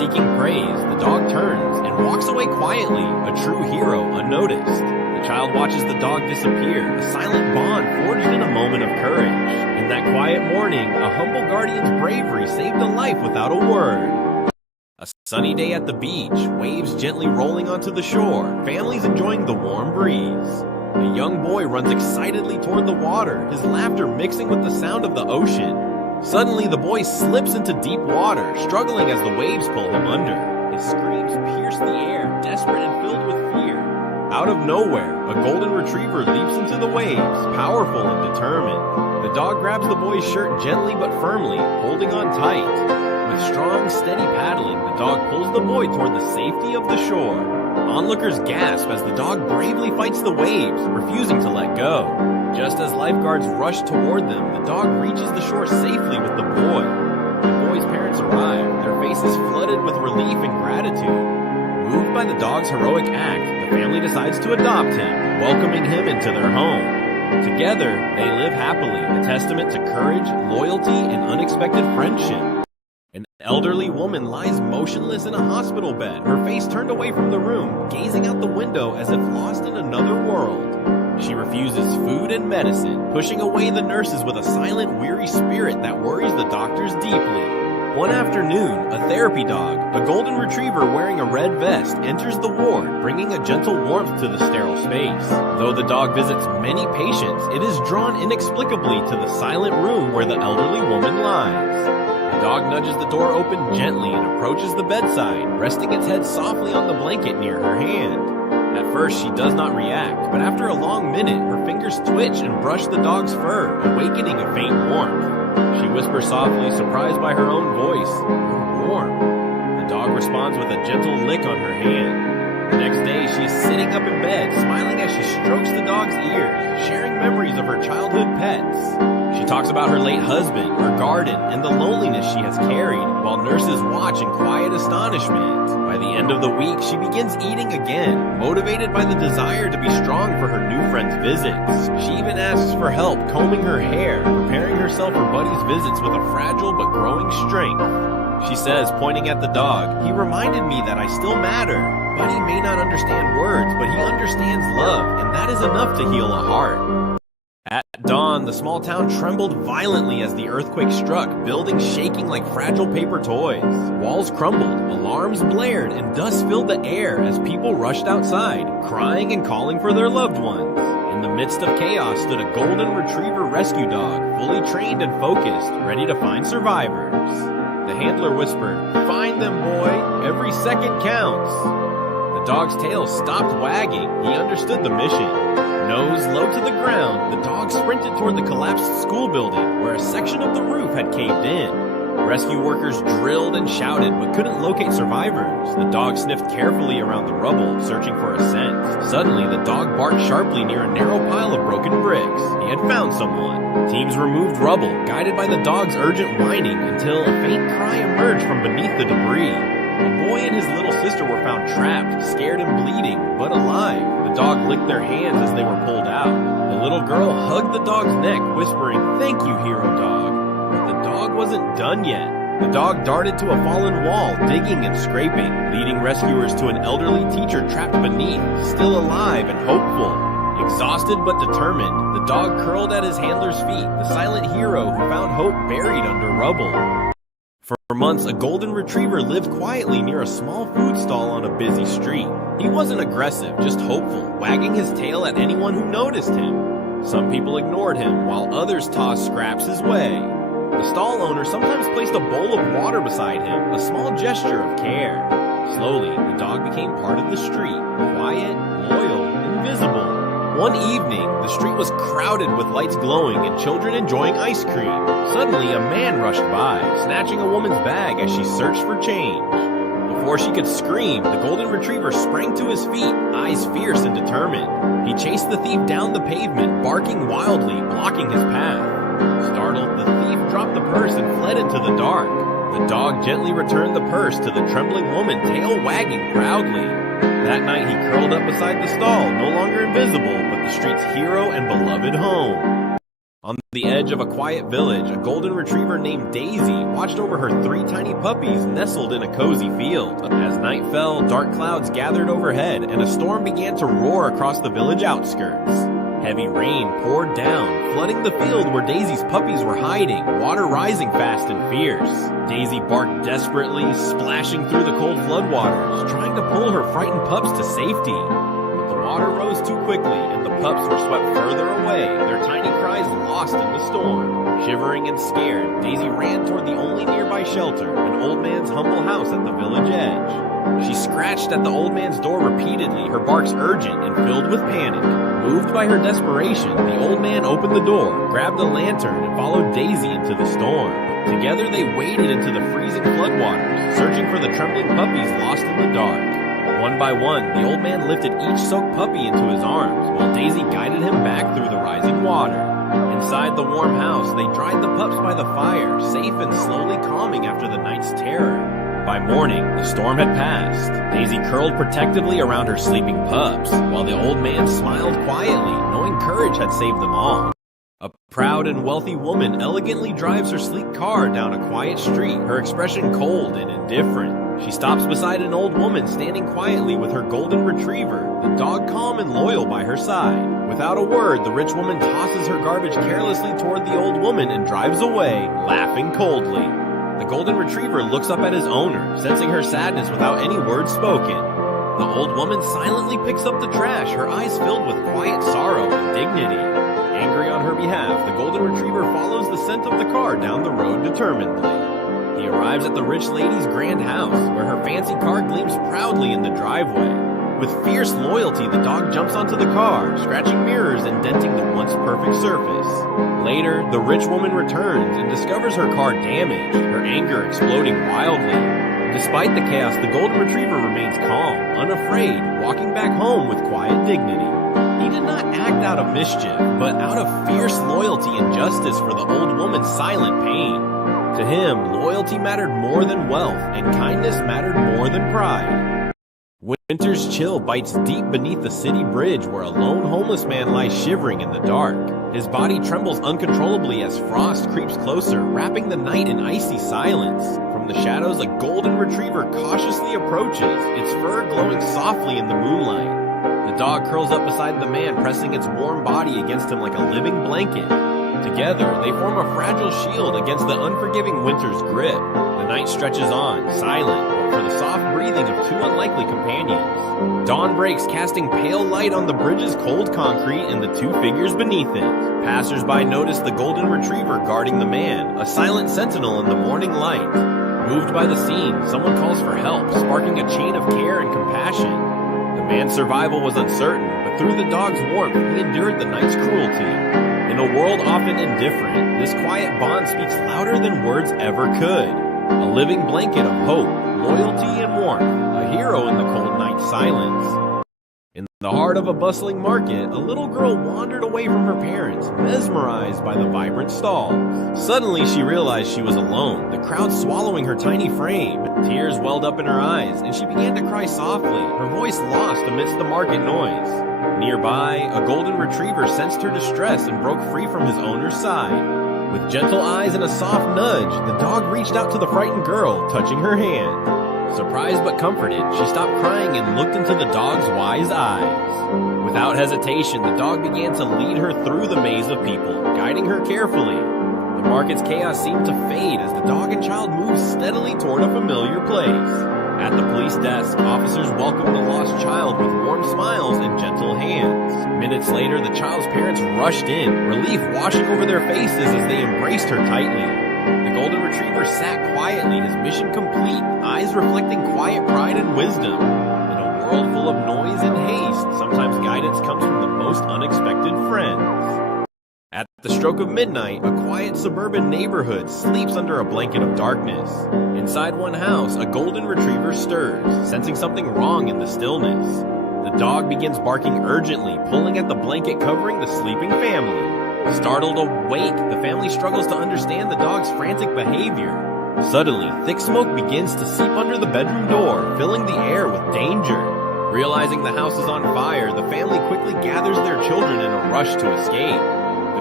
seeking praise, the dog turns and walks away quietly, a true hero unnoticed. The child watches the dog disappear, a silent bond forged in a moment of courage. In that quiet morning, a humble guardian's bravery saved a life without a word. A sunny day at the beach, waves gently rolling onto the shore, families enjoying the warm breeze. A young boy runs excitedly toward the water, his laughter mixing with the sound of the ocean. Suddenly, the boy slips into deep water, struggling as the waves pull him under. His screams pierce the air, desperate and filled with fear. Out of nowhere, a golden retriever leaps into the waves, powerful and determined. The dog grabs the boy's shirt gently but firmly, holding on tight. With strong, steady paddling, the dog pulls the boy toward the safety of the shore. Onlookers gasp as the dog bravely fights the waves, refusing to let go. Just as lifeguards rush toward them, the dog reaches the shore safely with the boy. The boy's parents arrive, their faces flooded with relief and gratitude. Moved by the dog's heroic act, the family decides to adopt him, welcoming him into their home. Together, they live happily, a testament to courage, loyalty, and unexpected friendship. An elderly woman lies motionless in a hospital bed, her face turned away from the room, gazing out the window as if lost in another world. She refuses food and medicine, pushing away the nurses with a silent, weary spirit that worries the doctors deeply. One afternoon, a therapy dog, a golden retriever wearing a red vest, enters the ward, bringing a gentle warmth to the sterile space. Though the dog visits many patients, it is drawn inexplicably to the silent room where the elderly woman lies. The dog nudges the door open gently and approaches the bedside, resting its head softly on the blanket near her hand. At first, she does not react, but after a long minute, her fingers twitch and brush the dog's fur, awakening a faint warmth. She whispers softly, surprised by her own voice, "You're warm." The dog responds with a gentle lick on her hand. The next day, she is sitting up in bed, smiling as she strokes the dog's ears, sharing memories of her childhood pets. She talks about her late husband, her garden, and the loneliness she has carried, while nurses watch in quiet astonishment. By the end of the week, she begins eating again, motivated by the desire to be strong for her new friend's visits. She even asks for help combing her hair, preparing herself for Buddy's visits with a fragile but growing strength. She says, pointing at the dog, "He reminded me that I still matter. Buddy may not understand words, but he understands love, and that is enough to heal a heart." At dawn, the small town trembled violently as the earthquake struck, buildings shaking like fragile paper toys. Walls crumbled, alarms blared, and dust filled the air as people rushed outside, crying and calling for their loved ones. In the midst of chaos stood a golden retriever rescue dog, fully trained and focused, ready to find survivors. The handler whispered, "Find them, boy. Every second counts." The dog's tail stopped wagging. He understood the mission. Nose low to the ground, the dog sprinted toward the collapsed school building, where a section of the roof had caved in. Rescue workers drilled and shouted, but couldn't locate survivors. The dog sniffed carefully around the rubble, searching for a scent. Suddenly, the dog barked sharply near a narrow pile of broken bricks. He had found someone. Teams removed rubble, guided by the dog's urgent whining, until a faint cry emerged from beneath the debris. A boy and his little sister were found trapped, scared and bleeding, but alive. The dog licked their hands as they were pulled out. The little girl hugged the dog's neck, whispering, "Thank you, hero dog." But the dog wasn't done yet. The dog darted to a fallen wall, digging and scraping, leading rescuers to an elderly teacher trapped beneath, still alive and hopeful. Exhausted but determined, the dog curled at his handler's feet, the silent hero who found hope buried under rubble. For months, a golden retriever lived quietly near a small food stall on a busy street. He wasn't aggressive, just hopeful, wagging his tail at anyone who noticed him. Some people ignored him, while others tossed scraps his way. The stall owner sometimes placed a bowl of water beside him, a small gesture of care. Slowly, the dog became part of the street, quiet, loyal, invisible. One evening, the street was crowded with lights glowing and children enjoying ice cream. Suddenly, a man rushed by, snatching a woman's bag as she searched for change. Before she could scream, the golden retriever sprang to his feet, eyes fierce and determined. He chased the thief down the pavement, barking wildly, blocking his path. Startled, the thief dropped the purse and fled into the dark. The dog gently returned the purse to the trembling woman, tail wagging proudly. That night he curled up beside the stall, no longer invisible, but the street's hero and beloved home. On the edge of a quiet village, a golden retriever named Daisy watched over her 3 tiny puppies nestled in a cozy field. As night fell, dark clouds gathered overhead, and a storm began to roar across the village outskirts. Heavy rain poured down, flooding the field where Daisy's puppies were hiding, water rising fast and fierce. Daisy barked desperately, splashing through the cold floodwaters, trying to pull her frightened pups to safety. But the water rose too quickly, and the pups were swept further away, their tiny cries lost in the storm. Shivering and scared, Daisy ran toward the only nearby shelter, an old man's humble house at the village edge. She scratched at the old man's door repeatedly, her barks urgent and filled with panic. Moved by her desperation, the old man opened the door, grabbed a lantern, and followed Daisy into the storm. Together they waded into the freezing floodwaters, searching for the trembling puppies lost in the dark. One by one, the old man lifted each soaked puppy into his arms, while Daisy guided him back through the rising water. Inside the warm house, they dried the pups by the fire, safe and slowly calming after the night's terror. By morning, the storm had passed. Daisy curled protectively around her sleeping pups, while the old man smiled quietly, knowing courage had saved them all. A proud and wealthy woman elegantly drives her sleek car down a quiet street, her expression cold and indifferent. She stops beside an old woman standing quietly with her golden retriever, the dog calm and loyal by her side. Without a word, the rich woman tosses her garbage carelessly toward the old woman and drives away, laughing coldly. The golden retriever looks up at his owner, sensing her sadness without any words spoken. The old woman silently picks up the trash, her eyes filled with quiet sorrow and dignity. Angry on her behalf, the golden retriever follows the scent of the car down the road determinedly. He arrives at the rich lady's grand house, where her fancy car gleams proudly in the driveway. With fierce loyalty, the dog jumps onto the car, scratching mirrors and denting the once perfect surface. Later, the rich woman returns and discovers her car damaged, her anger exploding wildly. Despite the chaos, the golden retriever remains calm, unafraid, walking back home with quiet dignity. He did not act out of mischief, but out of fierce loyalty and justice for the old woman's silent pain. To him, loyalty mattered more than wealth, and kindness mattered more than pride. Winter's chill bites deep beneath the city bridge where a lone homeless man lies shivering in the dark. His body trembles uncontrollably as frost creeps closer, wrapping the night in icy silence. From the shadows, a golden retriever cautiously approaches, its fur glowing softly in the moonlight. The dog curls up beside the man, pressing its warm body against him like a living blanket. Together, they form a fragile shield against the unforgiving winter's grip. The night stretches on, silent, for the soft breathing of 2 unlikely companions. Dawn breaks, casting pale light on the bridge's cold concrete and the 2 figures beneath it. Passers-by notice the golden retriever guarding the man, a silent sentinel in the morning light. Moved by the scene, someone calls for help, sparking a chain of care and compassion. The man's survival was uncertain, but through the dog's warmth, he endured the night's cruelty. In a world often indifferent, this quiet bond speaks louder than words ever could. A living blanket of hope, loyalty, and warmth, a hero in the cold night silence. In the heart of a bustling market, a little girl wandered away from her parents, mesmerized by the vibrant stalls. Suddenly she realized she was alone, the crowd swallowing her tiny frame. Tears welled up in her eyes, and she began to cry softly, her voice lost amidst the market noise. Nearby, a golden retriever sensed her distress and broke free from his owner's side. With gentle eyes and a soft nudge, the dog reached out to the frightened girl, touching her hand. Surprised but comforted, she stopped crying and looked into the dog's wise eyes. Without hesitation, the dog began to lead her through the maze of people, guiding her carefully. The market's chaos seemed to fade as the dog and child moved steadily toward a familiar place. At the police desk, officers welcomed the lost child with warm smiles and gentle hands. Minutes later, the child's parents rushed in, relief washing over their faces as they embraced her tightly. The golden retriever sat quietly, his mission complete, eyes reflecting quiet pride and wisdom. In a world full of noise and haste, sometimes guidance comes from the most unexpected friends. At the stroke of midnight, a quiet suburban neighborhood sleeps under a blanket of darkness. Inside one house, a golden retriever stirs, sensing something wrong in the stillness. The dog begins barking urgently, pulling at the blanket covering the sleeping family. Startled awake, the family struggles to understand the dog's frantic behavior. Suddenly, thick smoke begins to seep under the bedroom door, filling the air with danger. Realizing the house is on fire, the family quickly gathers their children in a rush to escape. The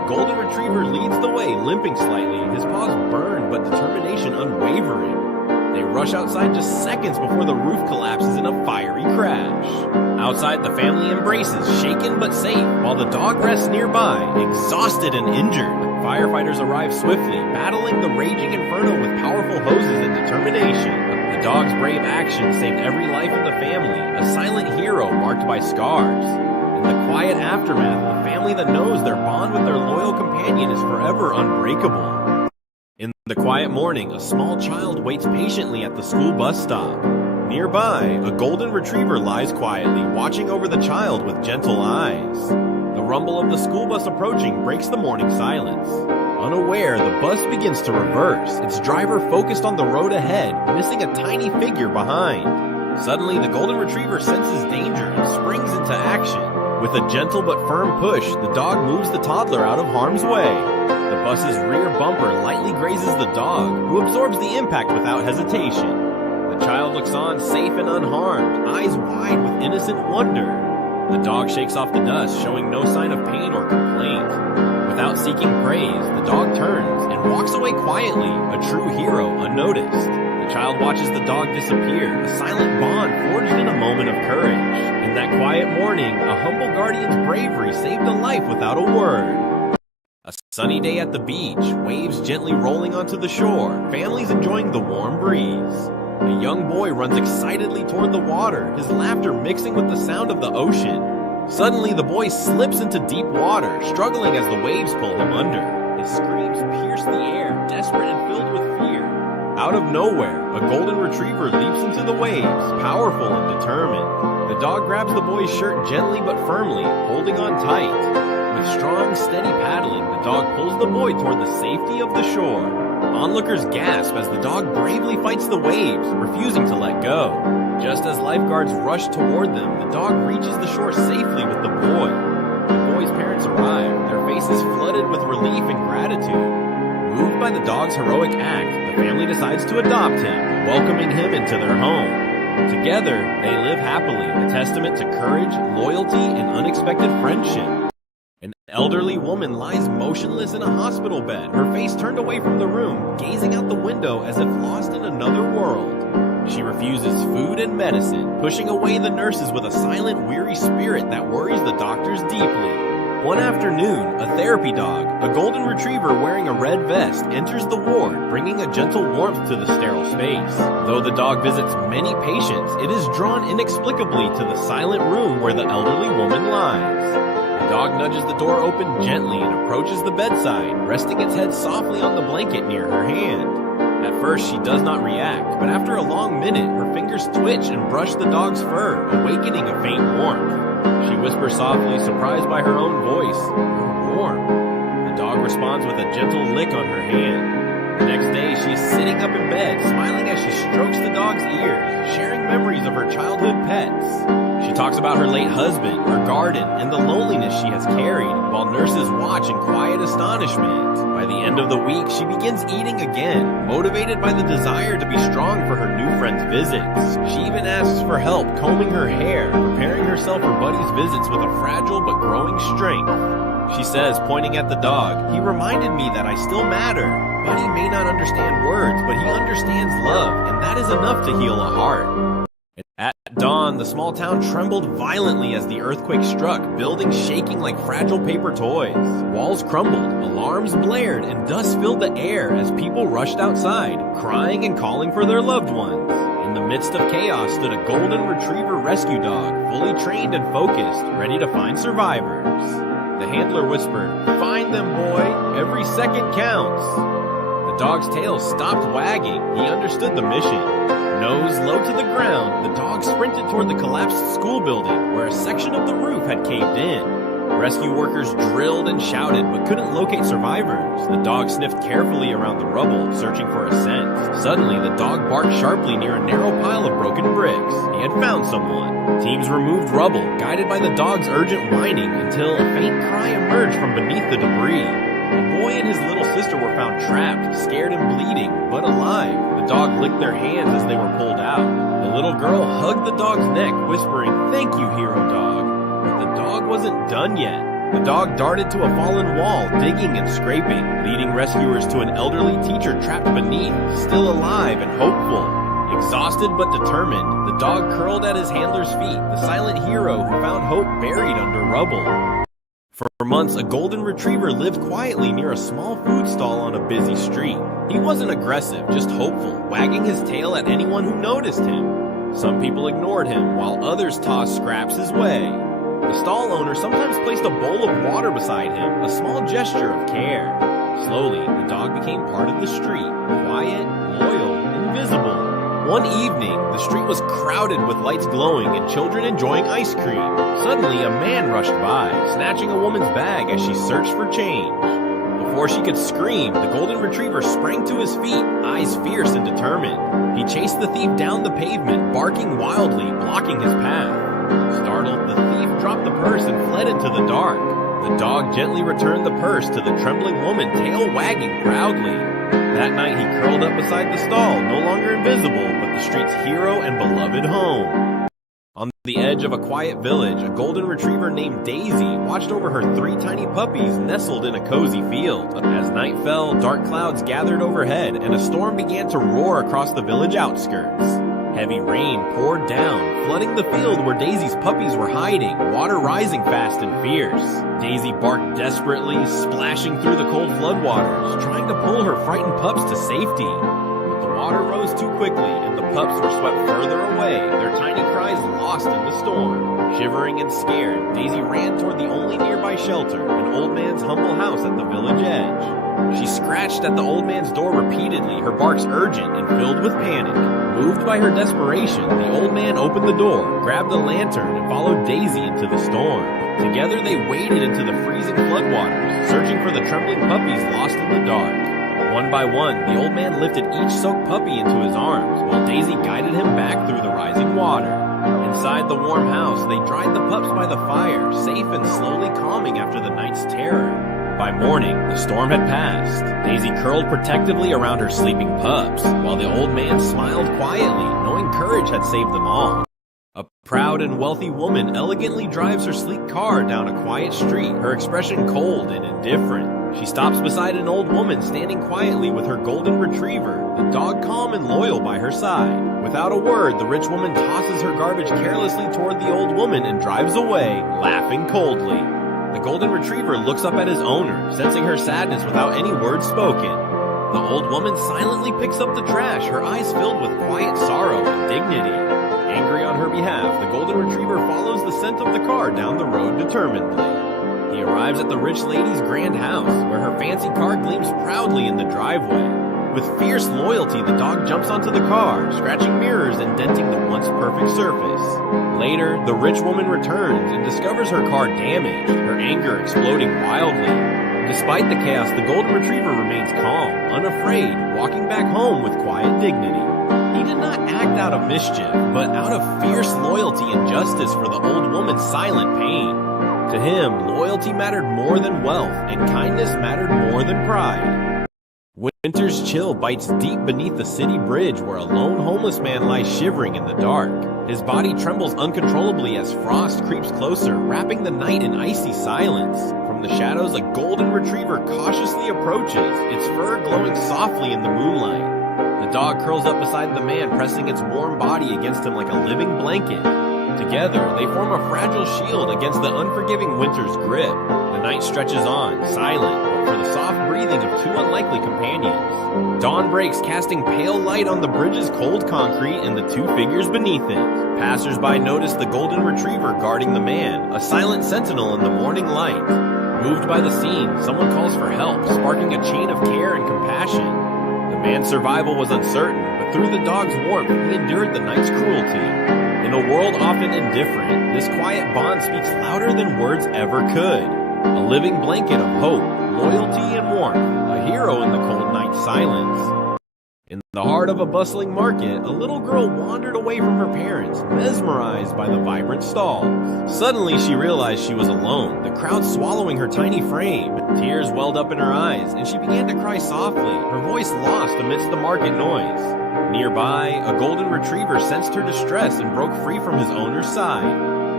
the golden retriever leads the way, limping slightly, his paws burned but determination unwavering. They rush outside just seconds before the roof collapses in a fiery crash. Outside, the family embraces, shaken but safe, while the dog rests nearby, exhausted and injured. Firefighters arrive swiftly, battling the raging inferno with powerful hoses and determination. The dog's brave action saved every life in the family, a silent hero marked by scars. In the quiet aftermath, a family that knows their bond with their loyal companion is forever unbreakable. In the quiet morning, a small child waits patiently at the school bus stop. Nearby, a golden retriever lies quietly, watching over the child with gentle eyes. The rumble of the school bus approaching breaks the morning silence. Unaware, the bus begins to reverse, its driver focused on the road ahead, missing a tiny figure behind. Suddenly, the golden retriever senses danger and springs into action. With a gentle but firm push, the dog moves the toddler out of harm's way. The bus's rear bumper lightly grazes the dog, who absorbs the impact without hesitation. The child looks on, safe and unharmed, eyes wide with innocent wonder. The dog shakes off the dust, showing no sign of pain or complaint. Without seeking praise, the dog turns and walks away quietly, a true hero unnoticed. The child watches the dog disappear, a silent bond forged in a moment of courage. In that quiet morning, a humble guardian's bravery saved a life without a word. A sunny day at the beach, waves gently rolling onto the shore, families enjoying the warm breeze. A young boy runs excitedly toward the water, his laughter mixing with the sound of the ocean. Suddenly, the boy slips into deep water, struggling as the waves pull him under. His screams pierce the air, desperate and filled with fear. Out of nowhere, a golden retriever leaps into the waves, powerful and determined. The dog grabs the boy's shirt gently but firmly, holding on tight. With strong, steady paddling, the dog pulls the boy toward the safety of the shore. Onlookers gasp as the dog bravely fights the waves, refusing to let go. Just as lifeguards rush toward them, the dog reaches the shore safely with the boy. The boy's parents arrive, their faces flooded with relief and gratitude. Moved by the dog's heroic act, the family decides to adopt him, welcoming him into their home. Together, they live happily, a testament to courage, loyalty, and unexpected friendship. An elderly woman lies motionless in a hospital bed, her face turned away from the room, gazing out the window as if lost in another world. She refuses food and medicine, pushing away the nurses with a silent, weary spirit that worries the doctors deeply. One afternoon, a therapy dog, a golden retriever wearing a red vest, enters the ward, bringing a gentle warmth to the sterile space. Though the dog visits many patients, it is drawn inexplicably to the silent room where the elderly woman lies. The dog nudges the door open gently and approaches the bedside, resting its head softly on the blanket near her hand. At first, she does not react, but after a long minute, her fingers twitch and brush the dog's fur, awakening a faint warmth. She whispers softly, surprised by her own voice, "You're warm." The dog responds with a gentle lick on her hand. The next day, she is sitting up in bed, smiling as she strokes the dog's ears, sharing memories of her childhood pets. She talks about her late husband, her garden, and the loneliness she has carried, while nurses watch in quiet astonishment. By the end of the week, she begins eating again, motivated by the desire to be strong for her new friend's visits. She even asks for help combing her hair, preparing herself for Buddy's visits with a fragile but growing strength. She says, pointing at the dog, "He reminded me that I still matter. Buddy may not understand words, but he understands love, and that is enough to heal a heart." At dawn, the small town trembled violently as the earthquake struck, buildings shaking like fragile paper toys. Walls crumbled, alarms blared, and dust filled the air as people rushed outside, crying and calling for their loved ones. In the midst of chaos stood a golden retriever rescue dog, fully trained and focused, ready to find survivors. The handler whispered, "Find them, boy. Every second counts." The dog's tail stopped wagging. He understood the mission. Nose low to the ground, the dog sprinted toward the collapsed school building, where a section of the roof had caved in. Rescue workers drilled and shouted, but couldn't locate survivors. The dog sniffed carefully around the rubble, searching for a scent. Suddenly, the dog barked sharply near a narrow pile of broken bricks. He had found someone. Teams removed rubble, guided by the dog's urgent whining, until a faint cry emerged from beneath the debris. A boy and his little sister were found trapped, scared and bleeding, but alive. The dog licked their hands as they were pulled out. The little girl hugged the dog's neck, whispering, "Thank you, hero dog." But the dog wasn't done yet. The dog darted to a fallen wall, digging and scraping, leading rescuers to an elderly teacher trapped beneath, still alive and hopeful. Exhausted but determined, the dog curled at his handler's feet, the silent hero who found hope buried under rubble. For months, a golden retriever lived quietly near a small food stall on a busy street. He wasn't aggressive, just hopeful, wagging his tail at anyone who noticed him. Some people ignored him, while others tossed scraps his way. The stall owner sometimes placed a bowl of water beside him, a small gesture of care. Slowly, the dog became part of the street, quiet, loyal, invisible. One evening, the street was crowded with lights glowing and children enjoying ice cream. Suddenly, a man rushed by, snatching a woman's bag as she searched for change. Before she could scream, the golden retriever sprang to his feet, eyes fierce and determined. He chased the thief down the pavement, barking wildly, blocking his path. Startled, the thief dropped the purse and fled into the dark. The dog gently returned the purse to the trembling woman, tail wagging proudly. That night he curled up beside the stall, no longer invisible, but the street's hero and beloved home. On the edge of a quiet village, a golden retriever named Daisy watched over her 3 tiny puppies nestled in a cozy field. As night fell, dark clouds gathered overhead, and a storm began to roar across the village outskirts. Heavy rain poured down, flooding the field where Daisy's puppies were hiding, water rising fast and fierce. Daisy barked desperately, splashing through the cold floodwaters, trying to pull her frightened pups to safety. But the water rose too quickly, and the pups were swept further away, their tiny cries lost in the storm. Shivering and scared, Daisy ran toward the only nearby shelter, an old man's humble house at the village edge. She scratched at the old man's door repeatedly, her barks urgent and filled with panic. Moved by her desperation, the old man opened the door, grabbed a lantern, and followed Daisy into the storm. Together they waded into the freezing floodwaters, searching for the trembling puppies lost in the dark. One by one, the old man lifted each soaked puppy into his arms, while Daisy guided him back through the rising water. Inside the warm house, they dried the pups by the fire, safe and slowly calming after the night's terror. By morning, the storm had passed. Daisy curled protectively around her sleeping pups, while the old man smiled quietly, knowing courage had saved them all. A proud and wealthy woman elegantly drives her sleek car down a quiet street, her expression cold and indifferent. She stops beside an old woman standing quietly with her golden retriever, the dog calm and loyal by her side. Without a word, the rich woman tosses her garbage carelessly toward the old woman and drives away, laughing coldly. The golden retriever looks up at his owner, sensing her sadness without any words spoken. The old woman silently picks up the trash, her eyes filled with quiet sorrow and dignity. Angry on her behalf, the golden retriever follows the scent of the car down the road determinedly. He arrives at the rich lady's grand house, where her fancy car gleams proudly in the driveway. With fierce loyalty, the dog jumps onto the car, scratching mirrors and denting the once perfect surface. Later, the rich woman returns and discovers her car damaged, her anger exploding wildly. Despite the chaos, the golden retriever remains calm, unafraid, walking back home with quiet dignity. He did not act out of mischief, but out of fierce loyalty and justice for the old woman's silent pain. To him, loyalty mattered more than wealth, and kindness mattered more than pride. Winter's chill bites deep beneath the city bridge where a lone homeless man lies shivering in the dark. His body trembles uncontrollably as frost creeps closer, wrapping the night in icy silence. From the shadows, a golden retriever cautiously approaches, its fur glowing softly in the moonlight. The dog curls up beside the man, pressing its warm body against him like a living blanket. Together, they form a fragile shield against the unforgiving winter's grip. The night stretches on, silent, but for the soft breathing of 2 unlikely companions. Dawn breaks, casting pale light on the bridge's cold concrete and the 2 figures beneath it. Passers-by notice the golden retriever guarding the man, a silent sentinel in the morning light. Moved by the scene, someone calls for help, sparking a chain of care and compassion. The man's survival was uncertain, but through the dog's warmth, he endured the night's cruelty. In a world often indifferent, this quiet bond speaks louder than words ever could. A living blanket of hope, loyalty, and warmth, a hero in the cold night silence. In the heart of a bustling market, a little girl wandered away from her parents, mesmerized by the vibrant stalls. Suddenly she realized she was alone, the crowd swallowing her tiny frame. Tears welled up in her eyes, and she began to cry softly, her voice lost amidst the market noise. Nearby, a golden retriever sensed her distress and broke free from his owner's side.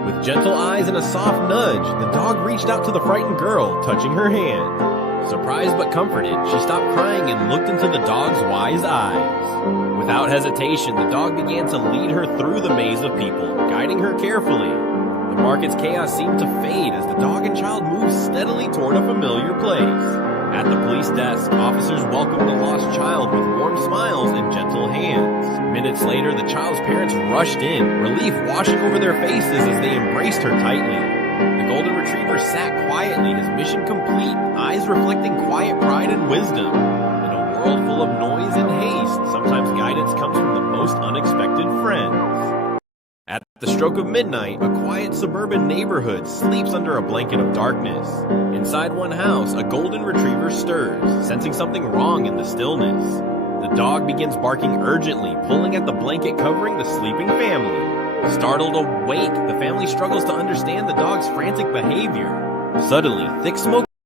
With gentle eyes and a soft nudge, the dog reached out to the frightened girl, touching her hand. Surprised but comforted, she stopped crying and looked into the dog's wise eyes. Without hesitation, the dog began to lead her through the maze of people, guiding her carefully. The market's chaos seemed to fade as the dog and child moved steadily toward a familiar place. At the police desk, officers welcomed the lost child with warm smiles and gentle hands. Minutes later, the child's parents rushed in, relief washing over their faces as they embraced her tightly. The golden retriever sat quietly, his mission complete, eyes reflecting quiet pride and wisdom. In a world full of noise and haste, sometimes guidance comes from the most unexpected friends. At the stroke of midnight, a quiet suburban neighborhood sleeps under a blanket of darkness. Inside one house, a golden retriever stirs, sensing something wrong in the stillness. The dog begins barking urgently, pulling at the blanket covering the sleeping family. Startled awake, the family struggles to understand the dog's frantic behavior. Suddenly, thick smoke